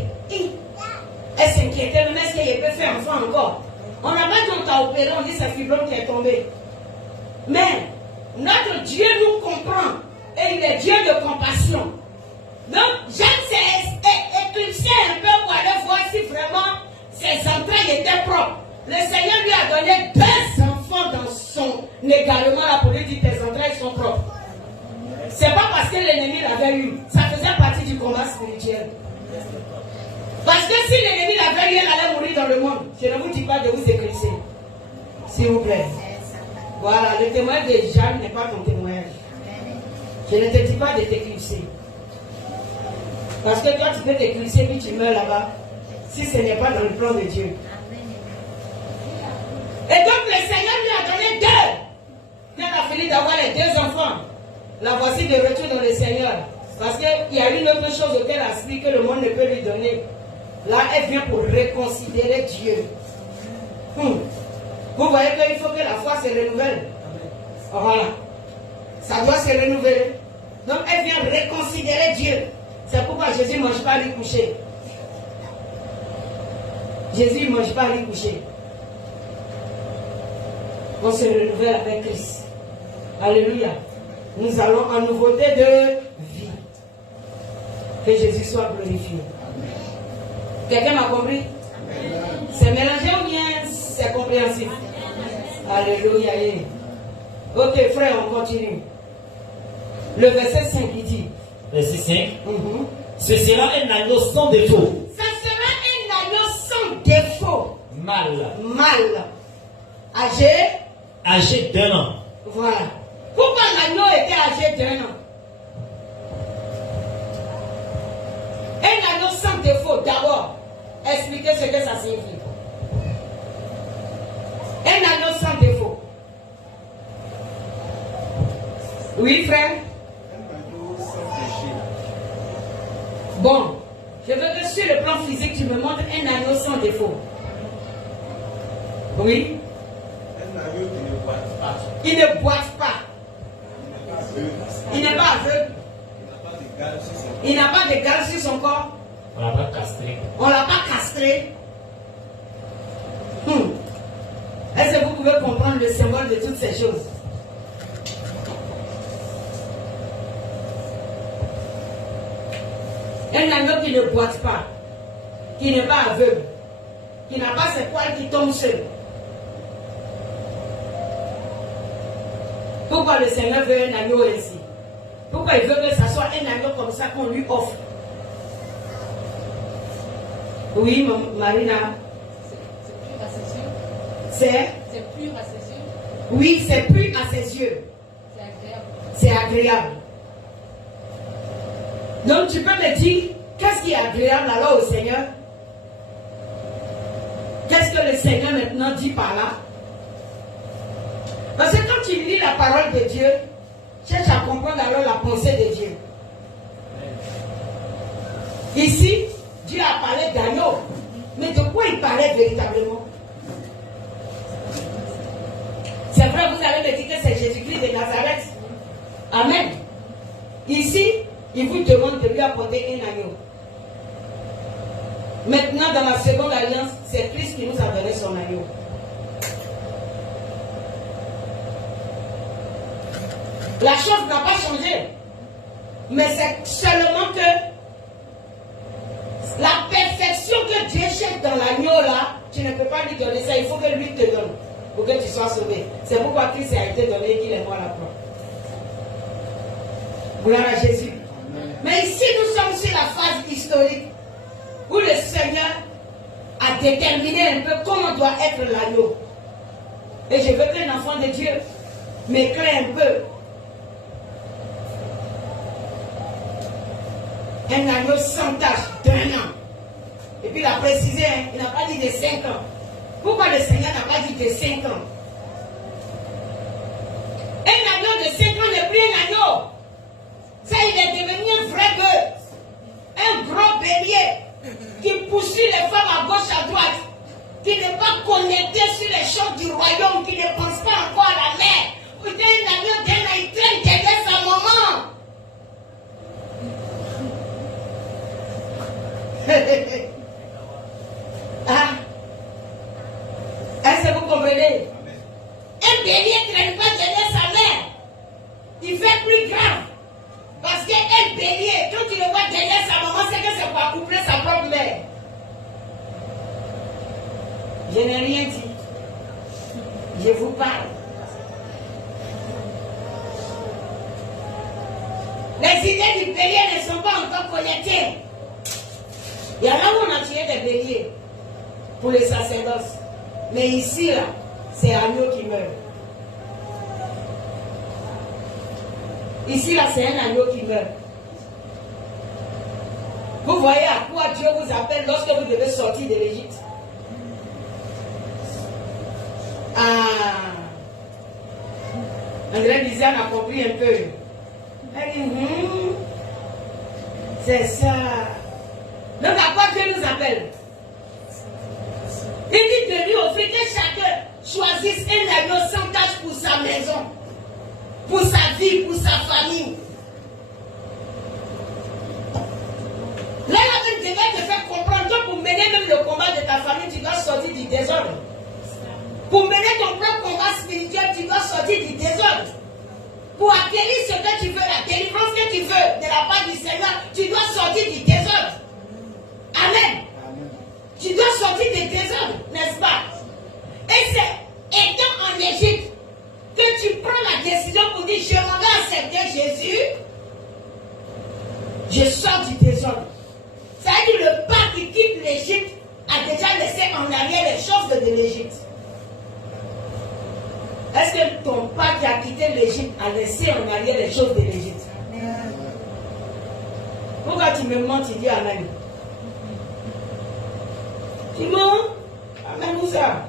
Elle s'inquiétait, mais est-ce qu'elle peut faire enfant encore? On n'a pas dit on t'a opéré, on dit c'est fibrome qui est tombé. Mais notre Dieu nous comprend et il est Dieu de compassion. Donc Jeanne s'est éclipsée un peu pour aller voir si vraiment ses entrailles étaient propres. Le Seigneur lui a donné 2 enfants dans son également là pour lui dire tes entrailles sont propres. C'est pas parce que l'ennemi l'avait eu, ça faisait partie du combat spirituel. Parce que si l'ennemi l'avait eu, elle allait mourir dans le monde. Je ne vous dis pas de vous éclipser. S'il vous plaît. Voilà, le témoignage de Jeanne n'est pas ton témoignage. Je ne te dis pas de t'éclipser. Parce que toi, tu peux t'éclipser puis tu meurs là-bas. Si ce n'est pas dans le plan de Dieu. Et donc le Seigneur lui a donné 2. Il a fini d'avoir les 2 enfants. La voici de retour dans le Seigneur. Parce qu'il y a une autre chose auquel elle explique que le monde ne peut lui donner. Là, elle vient pour reconsidérer Dieu. Vous voyez qu'il faut que la foi se renouvelle. Voilà. Ça doit se renouveler. Donc, elle vient reconsidérer Dieu. C'est pourquoi Jésus ne mange pas à lui coucher. Jésus ne mange pas à lui coucher. On se renouvelle avec Christ. Alléluia. Nous allons en nouveauté de vie. Que Jésus soit glorifié. Quelqu'un m'a compris? C'est mélangé ou bien c'est compréhensif? Alléluia. Ok, frère, on continue. Le verset 5, il dit. Verset 5. Ce sera un agneau sans défaut. Ça sera un agneau sans défaut. Mâle. Âgé d'1 an. Voilà. Pourquoi l'agneau était âgé d'1 an? Un agneau sans défaut, d'abord, expliquez ce que ça signifie. Un agneau sans défaut. Oui, frère? Un agneau sans péché. Bon, je veux que sur le plan physique, tu me montres un agneau sans défaut. Oui? Un agneau qui ne boite pas. Il ne boite pas. Il n'est pas aveugle. Il n'a pas de gale sur son corps. On l'a pas castré. On ne l'a pas castré. Est-ce que vous pouvez comprendre le symbole de toutes ces choses? Un agneau qui ne boite pas, qui n'est pas aveugle, qui n'a pas ses poils qui tombent seuls. Pourquoi le Seigneur veut un agneau ainsi? Pourquoi il veut que ça soit un agneau comme ça qu'on lui offre? Oui, Marina. C'est pur à ses yeux. Oui, c'est pur à ses yeux. C'est agréable. Donc tu peux me dire, qu'est-ce qui est agréable alors au Seigneur? Qu'est-ce que le Seigneur maintenant dit par là? Parce que quand tu lis la parole de Dieu, cherche à comprendre alors la pensée de Dieu. Ici, Dieu a parlé d'agneau. Mais de quoi il parlait véritablement? C'est vrai, vous allez me dire que c'est Jésus-Christ de Nazareth. Amen. Ici, il vous demande de lui apporter un agneau. Maintenant, dans la seconde alliance, c'est Christ qui nous a donné son agneau. La chose n'a pas changé. Mais c'est seulement que la perfection que Dieu cherche dans l'agneau là, tu ne peux pas lui donner ça. Il faut que lui te donne pour que tu sois sauvé. C'est pourquoi Christ a été donné et qu'il est mort à la croix. Gloire à Jésus. Mais ici, nous sommes sur la phase historique où le Seigneur a déterminé un peu comment doit être l'agneau. Et je veux qu'un enfant de Dieu m'éclaire un peu. Un agneau sans tache d'1 an. Et puis il a précisé, hein, il n'a pas dit de 5 ans. Pourquoi le Seigneur n'a pas dit de 5 ans? Un agneau de 5 ans n'est plus un agneau. Ça, il est devenu un vrai bœuf. Un gros bélier qui poursuit les femmes à gauche, à droite. Qui n'est pas connecté sur les choses du royaume, qui ne pense pas encore à la mer. Ou d'un agneau d'un an, il traîne derrière sa maman. Ah. Est-ce que vous comprenez? Un bélier ne traîne pas derrière sa mère. Il fait plus grave. Parce qu'un bélier, quand tu le vois derrière sa maman, c'est que c'est pour accoupler sa propre mère. Je n'ai rien dit. Je vous parle. Les idées du bélier ne sont pas encore connectées. Il y a là où on a tiré des béliers pour les sacerdoces. Mais ici, là, c'est agneau qui meurt. Ici, là, c'est un agneau qui meurt. Vous voyez à quoi Dieu vous appelle lorsque vous devez sortir de l'Égypte. Ah. André Lisiane a compris un peu. Elle dit, c'est ça. Donc à quoi Dieu nous appelle? Il dit de lui offrir que chacun choisisse un agneau sans tache pour sa maison, pour sa vie, pour sa famille. Là, la même devait te faire comprendre que pour mener même le combat de ta famille, tu dois sortir du désordre. Pour mener ton propre combat spirituel, tu dois sortir du désordre. Pour acquérir ce que tu veux, la délivrance que tu veux de la part du Seigneur, tu dois sortir du désordre. Amen. Amen. Tu dois sortir du désordre, n'est-ce pas? Et c'est étant en Égypte que tu prends la décision pour dire, je m'en vais accepter Jésus. Je sors du désordre. Ça veut dire le pas qui quitte l'Égypte a déjà laissé en arrière les choses de l'Égypte. Est-ce que ton père qui a quitté l'Égypte a laissé en arrière les choses de l'Égypte? Pourquoi tu me mens, tu dis Amen? Tu mens? Amen, où ça?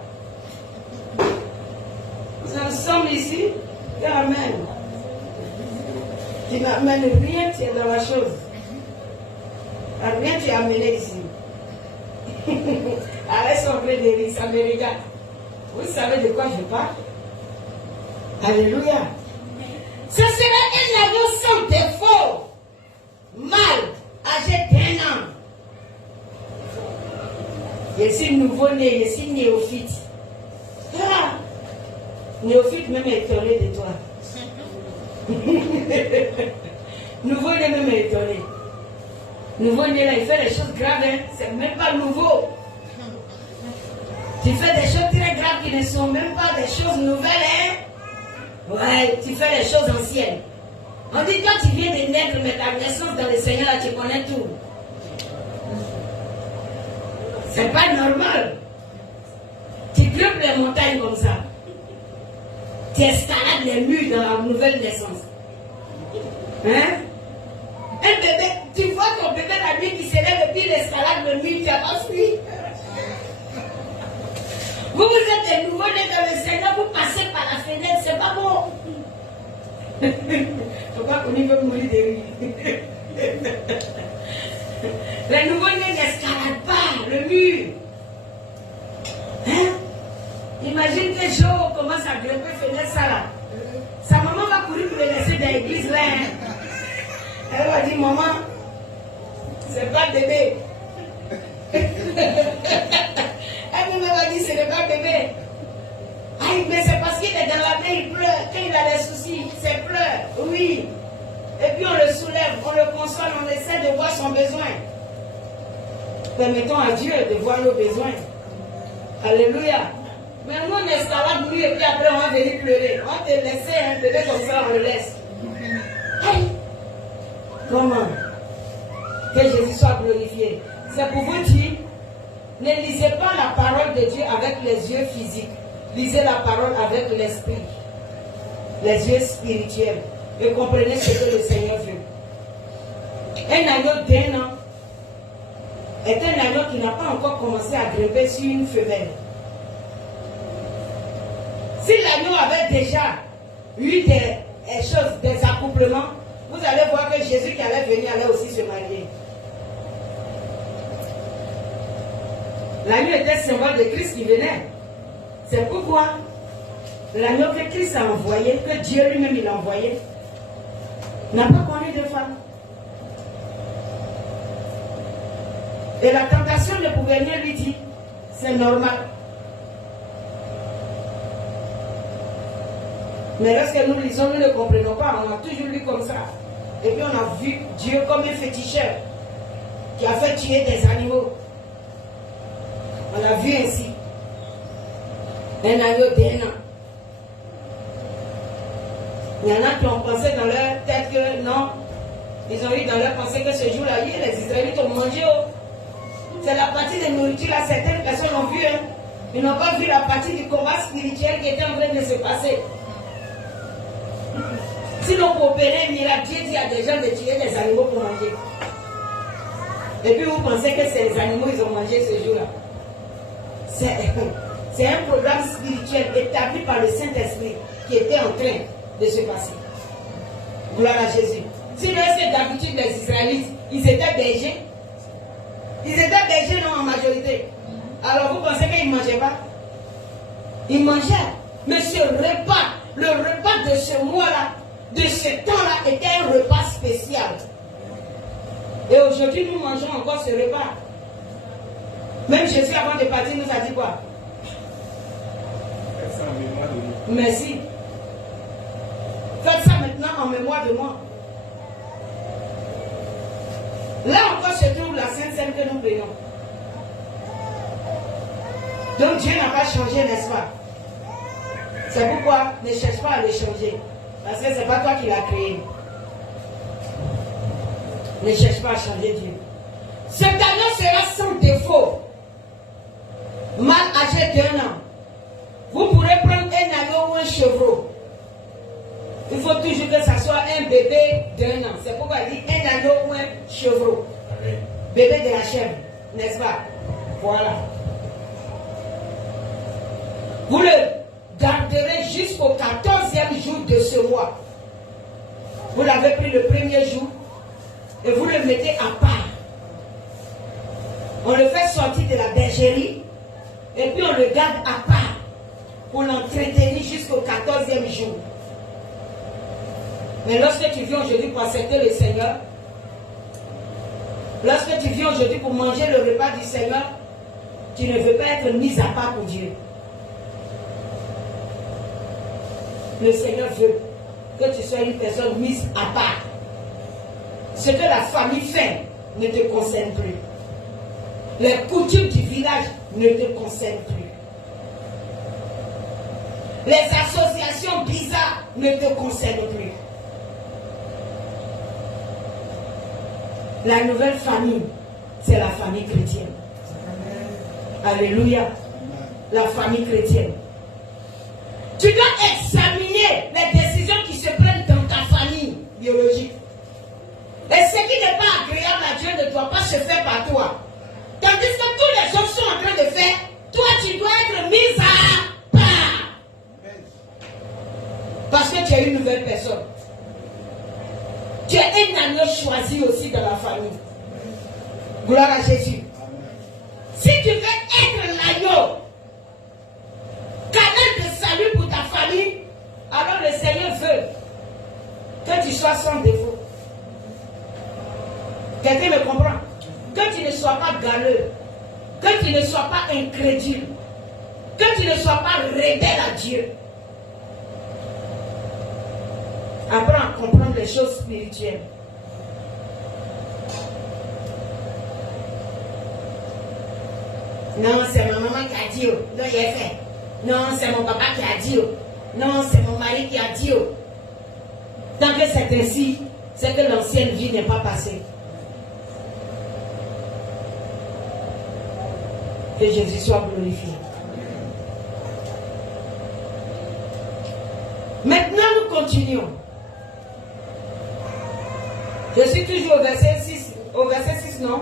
Nous ensemble ici? Dis Amen. Tu n'amènes rien, tu es dans la chose. Rien tu es amené ici. Arrête son vrai de rire, ça me regarde. Vous savez de quoi je parle? Alléluia. Ce sera un agneau sans défaut, mâle, âgé d'1 an. Je suis nouveau-né, je suis néophyte. Ah, néophyte même étonné de toi. Nouveau-né même étonné. Nouveau-né là, il fait des choses graves, hein? C'est même pas nouveau. Tu fais des choses très graves qui ne sont même pas des choses nouvelles, hein? Ouais, tu fais les choses anciennes. On dit quand tu viens de naître, mais ta naissance dans le Seigneur, là, tu connais tout. C'est pas normal. Tu grimpes les montagnes comme ça. Tu escalades les murs dans la nouvelle naissance. Hein? Un bébé, tu vois ton bébé la nuit qui se lève et puis il escalade le mur, tu n'as pas suivi. Vous êtes des nouveaux-nés dans le Seigneur, vous passez par la fenêtre, c'est pas bon. Il ne faut pas qu'on y veut mourir de rire. Les nouveaux-nés n'escaladent pas le mur. que Joe commence à grimper, finir ça là, sa maman va courir pour le laisser dans l'église là. Hein. Elle va dire, maman, c'est pas bébé. Elle va dire, ce n'est pas bébé. Aïe, mais c'est parce qu'il est dans la main, il pleure. Quand il a des soucis, c'est pleure. Oui. Et puis on le soulève, on le console, on essaie de voir son besoin. Permettons à Dieu de voir nos besoins. Alléluia. Mais nous on escalade lui et puis après on va venir pleurer. On va te laisser un bébé comme ça, on le laisse. Aïe. Comment? Que Jésus soit glorifié. C'est pour vous dire, ne lisez pas la parole de Dieu avec les yeux physiques. Lisez la parole avec l'esprit. Les yeux spirituels. Et comprenez ce que le Seigneur veut. Un agneau d'un an est un agneau qui n'a pas encore commencé à grimper sur une femelle. Si l'agneau avait déjà eu des choses, des accouplements, vous allez voir que Jésus qui allait venir allait aussi se marier. L'agneau était symbole de Christ qui venait. C'est pourquoi l'agneau que Christ a envoyé, que Dieu lui-même il a envoyé, n'a pas connu de femme. Et la tentation ne pouvait rien lui dire. C'est normal. Mais lorsque nous lisons, nous ne comprenons pas. On a toujours lu comme ça. Et puis on a vu Dieu comme un féticheur qui a fait tuer des animaux. On a vu ainsi. Un agneau d'un an. Il y en a qui ont pensé dans leur tête que non. Ils ont eu dans leur pensée que ce jour-là, les Israélites ont mangé. C'est la partie de nourriture là, certaines personnes l'ont vu. Hein. Ils n'ont pas vu la partie du combat spirituel qui était en train de se passer. Sinon, pour opérer un miracle, Dieu dit à des gens de tuer des animaux pour manger. Et puis vous pensez que c'est les animaux qu'ils ont mangé ce jour-là. C'est un programme spirituel établi par le Saint-Esprit qui était en train de se passer. Gloire à Jésus. Sinon, est-ce que d'habitude les Israélites, ils étaient bergers? Ils étaient bergers, non, en majorité. Alors vous pensez qu'ils ne mangeaient pas? Ils mangeaient. Mais ce repas, le repas de ce mois-là, de ce temps-là, était un repas spécial. Et aujourd'hui, nous mangeons encore ce repas. Même Jésus, avant de partir, nous a dit quoi? Faites ça en mémoire de nous. Merci. Faites ça maintenant en mémoire de moi. Là encore se trouve la Sainte Seine que nous prenons. Donc Dieu n'a pas changé, n'est-ce pas? C'est pourquoi ne cherche pas à le changer. Parce que ce n'est pas toi qui l'as créé. Ne cherche pas à changer Dieu. Cet agneau sera sans défaut. Mal âgé d'1 an. Vous pourrez prendre un agneau ou un chevreau. Il faut toujours que ça soit un bébé d'1 an. C'est pourquoi il dit un agneau ou un chevreau. Okay. Bébé de la chèvre, n'est-ce pas? Voilà. Vous le garderez jusqu'au 14e jour de ce mois. Vous l'avez pris le premier jour et vous le mettez à part. On le fait sortir de la bergerie et puis on le garde à part pour l'entretenir jusqu'au 14e jour. Mais lorsque tu viens aujourd'hui pour accepter le Seigneur, lorsque tu viens aujourd'hui pour manger le repas du Seigneur, tu ne veux pas être mis à part pour Dieu. Le Seigneur veut que tu sois une personne mise à part. Ce que la famille fait ne te concerne plus. Les coutumes du village ne te concernent plus. Les associations bizarres ne te concernent plus. La nouvelle famille, c'est la famille chrétienne. Alléluia. La famille chrétienne. Tu dois examiner les décisions qui se prennent dans ta famille biologique. Et ce qui n'est pas agréable à Dieu ne doit pas se faire par toi. Tandis que tous les autres sont en train de faire, toi tu dois être mis à part. Parce que tu es une nouvelle personne. Tu es un agneau choisi aussi dans la famille. Gloire à Jésus. Si tu veux être l'agneau, canal de égaleux, que tu ne sois pas incrédule, que tu ne sois pas rebelle à Dieu. Apprends à comprendre les choses spirituelles. Non, c'est ma maman qui a dit, non, il est fait. Non, c'est mon papa qui a dit, non, c'est mon mari qui a dit. Tant que c'est ainsi, c'est que l'ancienne vie n'est pas passée. Que Jésus soit glorifié. Maintenant, nous continuons. Je suis toujours au verset 6. Au verset 6, non?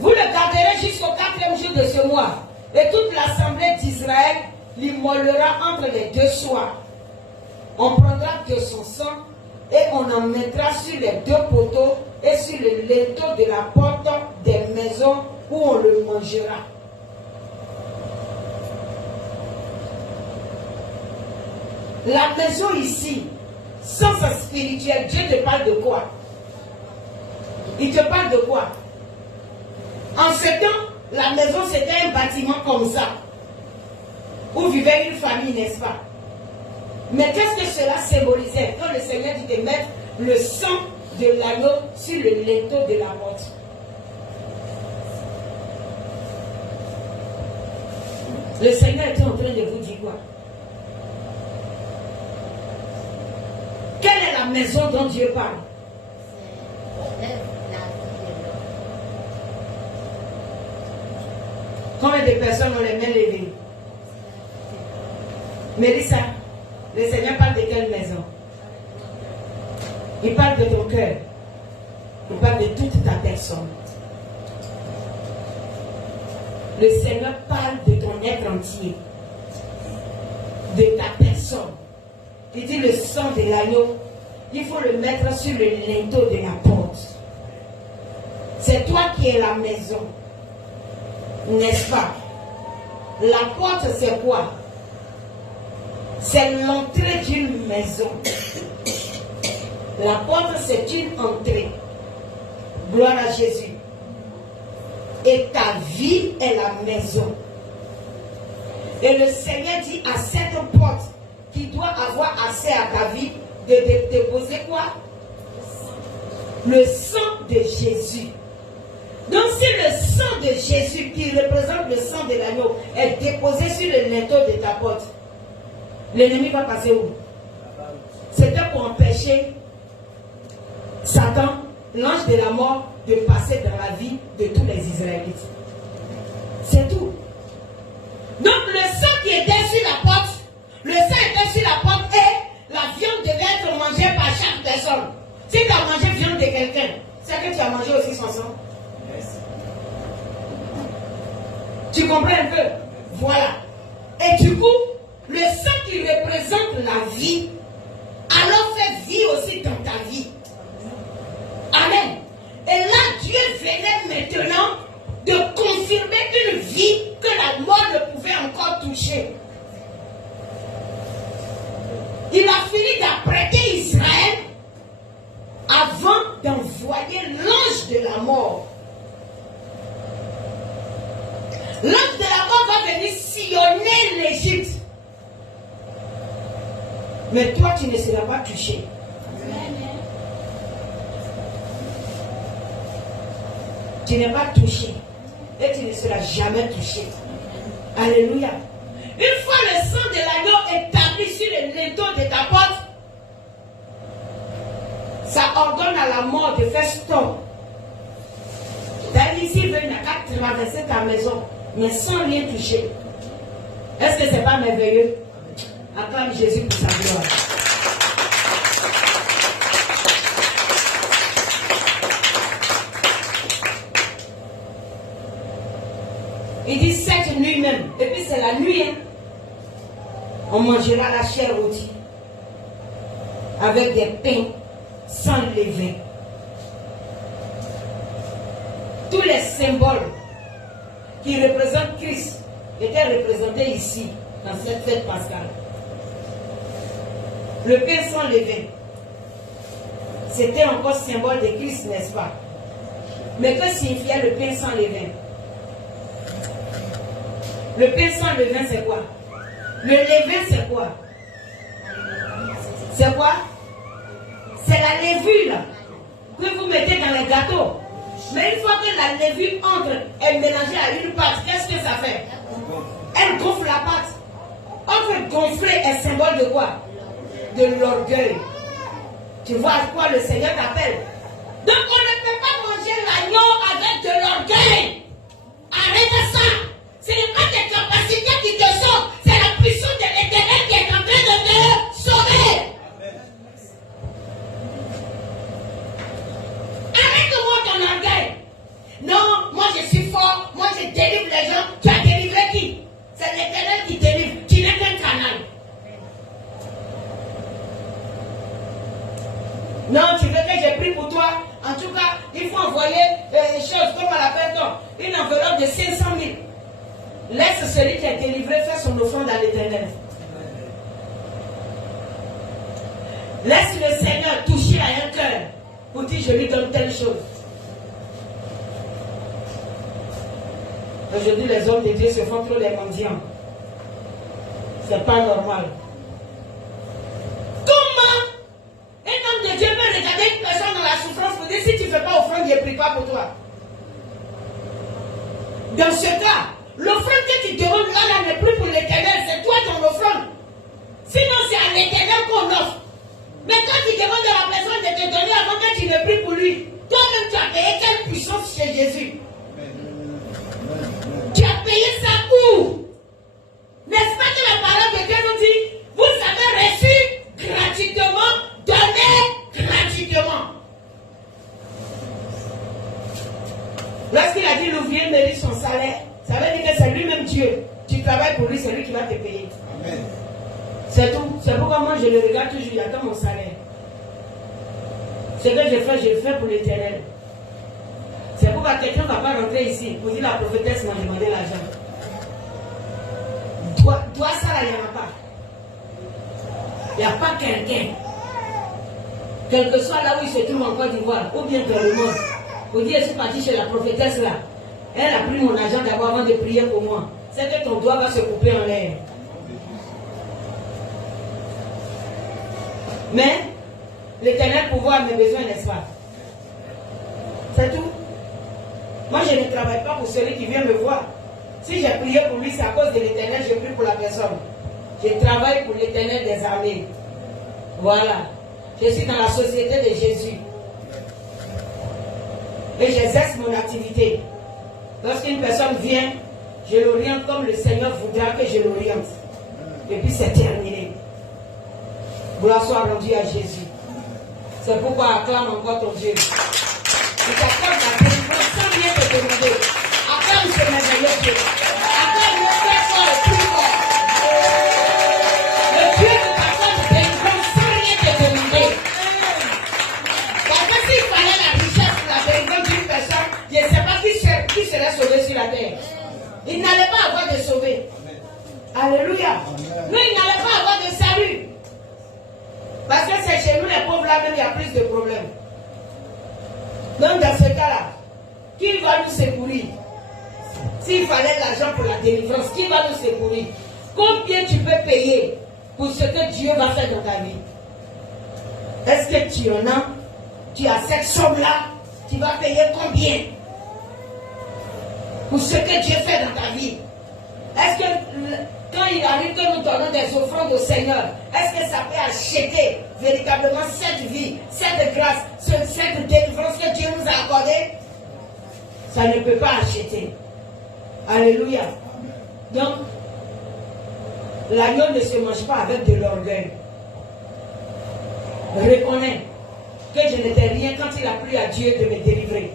Vous le garderez jusqu'au 4e jour de ce mois. Et toute l'assemblée d'Israël l'immolera entre les deux soirs. On prendra de son sang et on en mettra sur les deux poteaux et sur le linteau de la porte des maisons où on le mangera. La maison ici, sens spirituel, Dieu te parle de quoi? Il te parle de quoi? En ce temps, la maison c'était un bâtiment comme ça, où vivait une famille, n'est-ce pas? Mais qu'est-ce que cela symbolisait quand le Seigneur dit de mettre le sang de l'agneau sur le linteau de la porte? Le Seigneur était en train de vous dire quoi? Quelle est la maison dont Dieu parle? C'est la vie de l'homme. Combien de personnes ont les mains levées? Mélissa, le Seigneur parle de quelle maison? Il parle de ton cœur. Il parle de toute ta personne. Le Seigneur parle de ton être entier. De ta personne. Il dit le sang de l'agneau, il faut le mettre sur le linteau de la porte. C'est toi qui es la maison. N'est-ce pas? La porte, c'est quoi? C'est l'entrée d'une maison. La porte, c'est une entrée. Gloire à Jésus. Et ta vie est la maison. Et le Seigneur dit à cette porte qui doit avoir accès à ta vie de déposer quoi? Le sang de Jésus. Donc si le sang de Jésus qui représente le sang de l'agneau est déposé sur le linteau de ta porte, l'ennemi va passer où? C'était pour empêcher Satan, l'ange de la mort, de passer dans la vie de tous les Israélites. C'est tout. Donc le sang qui était sur la porte, le sang était sur la porte et la viande devait être mangée par chaque personne. Si tu as mangé viande de quelqu'un, c'est que tu as mangé aussi son sang. Tu comprends un peu? Voilà. Et du coup, le sang qui représente la vie, alors fait vie aussi dans ta vie. Amen. Et là, Dieu venait maintenant de confirmer une vie que la mort ne pouvait encore toucher. Il a fini d'apprêter Israël avant d'envoyer l'ange de la mort. L'ange de la mort va venir sillonner l'Égypte. Mais toi, tu ne seras pas touché. Tu n'es pas touché. Et tu ne seras jamais touché. Alléluia. Une fois le sang de l'agneau établi sur le linteau de ta porte, ça ordonne à la mort de faire stop. David, s'il veut, il n'a qu'à traverser ta maison, mais sans rien toucher. Est-ce que ce n'est pas merveilleux? Acclame Jésus pour sa gloire. Il dit cette nuit même, et puis c'est la nuit, hein, on mangera la chair rôtie avec des pains sans levain. Tous les symboles qui représentent Christ étaient représentés ici, dans cette fête pascale. Le pain sans levain, c'était encore symbole de Christ, n'est-ce pas? Mais que signifiait le pain sans levain? Le pain sans levain, c'est quoi? Le levain, c'est quoi? C'est quoi? C'est la levure que vous mettez dans les gâteaux. Mais une fois que la levure entre, elle est mélangée à une pâte, qu'est-ce que ça fait? Elle gonfle la pâte. On fait gonfler un symbole de quoi? De l'orgueil. Tu vois à quoi le Seigneur t'appelle? Donc on ne peut pas manger l'agneau avec de l'orgueil. Arrête ça. Ce n'est pas tes capacités qui te sauvent, c'est la puissance de l'Éternel qui est en train de te sauver. Arrête-moi ton orgueil. Non, moi je suis fort, moi je délivre les gens. Tu as délivré qui? C'est l'Éternel qui délivre. Tu n'es qu'un canal. Non, tu veux que j'ai pris pour toi. En tout cas, il faut envoyer des choses comme à la personne. Une enveloppe de 500 000. Laisse celui qui est délivré faire son offrande à l'Éternel. Laisse le Seigneur toucher à un cœur pour dire je lui donne telle chose. Aujourd'hui, les hommes de Dieu se font trop des mendiants. C'est pas normal. Comment un homme de Dieu peut regarder une personne dans la souffrance pour dire si tu ne fais pas offrande, il ne prie pas pour toi? Dans ce cas, l'offrande que tu demandes là n'est plus pour l'Éternel, c'est toi ton offrande. Sinon, c'est à l'Éternel qu'on offre. Mais quand tu demandes à la personne de te donner avant que tu ne pries pour lui, toi-même tu as payé quelle puissance chez Jésus? Tu as payé ça où? N'est-ce pas que la parole de Dieu nous dit, vous avez reçu gratuitement, donnez gratuitement. Lorsqu'il a dit l'ouvrier mérite son salaire, ça veut dire que c'est lui-même Dieu. Tu travailles pour lui, c'est lui qui va te payer. Amen. C'est tout. C'est pourquoi moi je le regarde toujours, j'attends mon salaire. Ce que je le fais pour l'Éternel. C'est pourquoi quelqu'un ne va pas rentrer ici pour dire la prophétesse m'a demandé l'argent. Toi ça là, il n'y en a pas. Il n'y a pas quelqu'un. Quel que soit là où il se trouve en Côte d'Ivoire, ou bien dans le monde, pour dire je suis parti chez la prophétesse là. Elle a pris mon argent d'abord avant de prier pour moi. C'est que ton doigt va se couper en l'air. Mais l'Éternel pourvoit à mes besoins, n'est-ce pas? C'est tout. Moi, je ne travaille pas pour celui qui vient me voir. Si j'ai prié pour lui, c'est à cause de l'Éternel, je prie pour la personne. Je travaille pour l'Éternel des armées. Voilà. Je suis dans la société de Jésus. Et j'exerce mon activité. Lorsqu'une personne vient, je l'oriente comme le Seigneur voudra que je l'oriente. Et puis c'est terminé. Gloire soit rendue à Jésus. C'est pourquoi acclame encore ton Dieu. Il t'accorde la délivrance sans rien te demander. Acclame ce merveilleux Dieu. Acclame-le très fort et plus fort. Le Dieu qui t'accorde la délivrance sans rien te demander. Parce que s'il fallait la richesse pour la délivrance d'une personne, je ne sais pas qui serait sauvé sur la terre. Il n'allait pas avoir de sauvé. Alléluia. Lui, il n'allait pas avoir de salut. Parce que c'est chez nous les pauvres là même il y a plus de problèmes. Donc dans ce cas-là, qui va nous secourir? S'il fallait l'argent pour la délivrance, qui va nous secourir? Combien tu peux payer pour ce que Dieu va faire dans ta vie? Est-ce que tu en as? Tu as cette somme-là? Tu vas payer combien? Pour ce que Dieu fait dans ta vie? Est-ce que quand il arrive que nous donnons des offrandes au Seigneur, est-ce que ça peut acheter véritablement cette vie, cette grâce, cette délivrance que Dieu nous a accordée? Ça ne peut pas acheter. Alléluia. Donc, l'agneau ne se mange pas avec de l'orgueil. Reconnais que je n'étais rien quand il a plu à Dieu de me délivrer.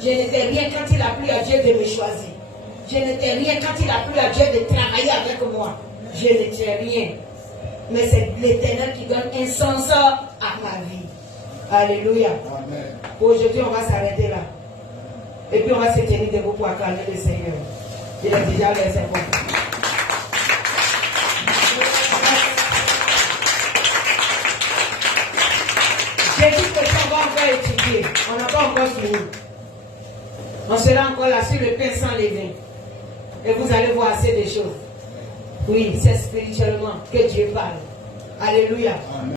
Je n'étais rien quand il a plu à Dieu de me choisir. Je n'étais rien quand il a plu à Dieu de travailler avec moi. Je n'étais rien. Mais c'est l'Éternel qui donne un sens à ma vie. Alléluia. Amen. Aujourd'hui, on va s'arrêter là. Et puis on va se tenir debout pour acclamer le Seigneur. Il est déjà versé pour nous. J'ai dit que ça va encore étudier. On n'a pas encore fini. On sera encore là sur le pain sans levain. Et vous allez voir assez de choses. Oui, c'est spirituellement que Dieu parle. Alléluia.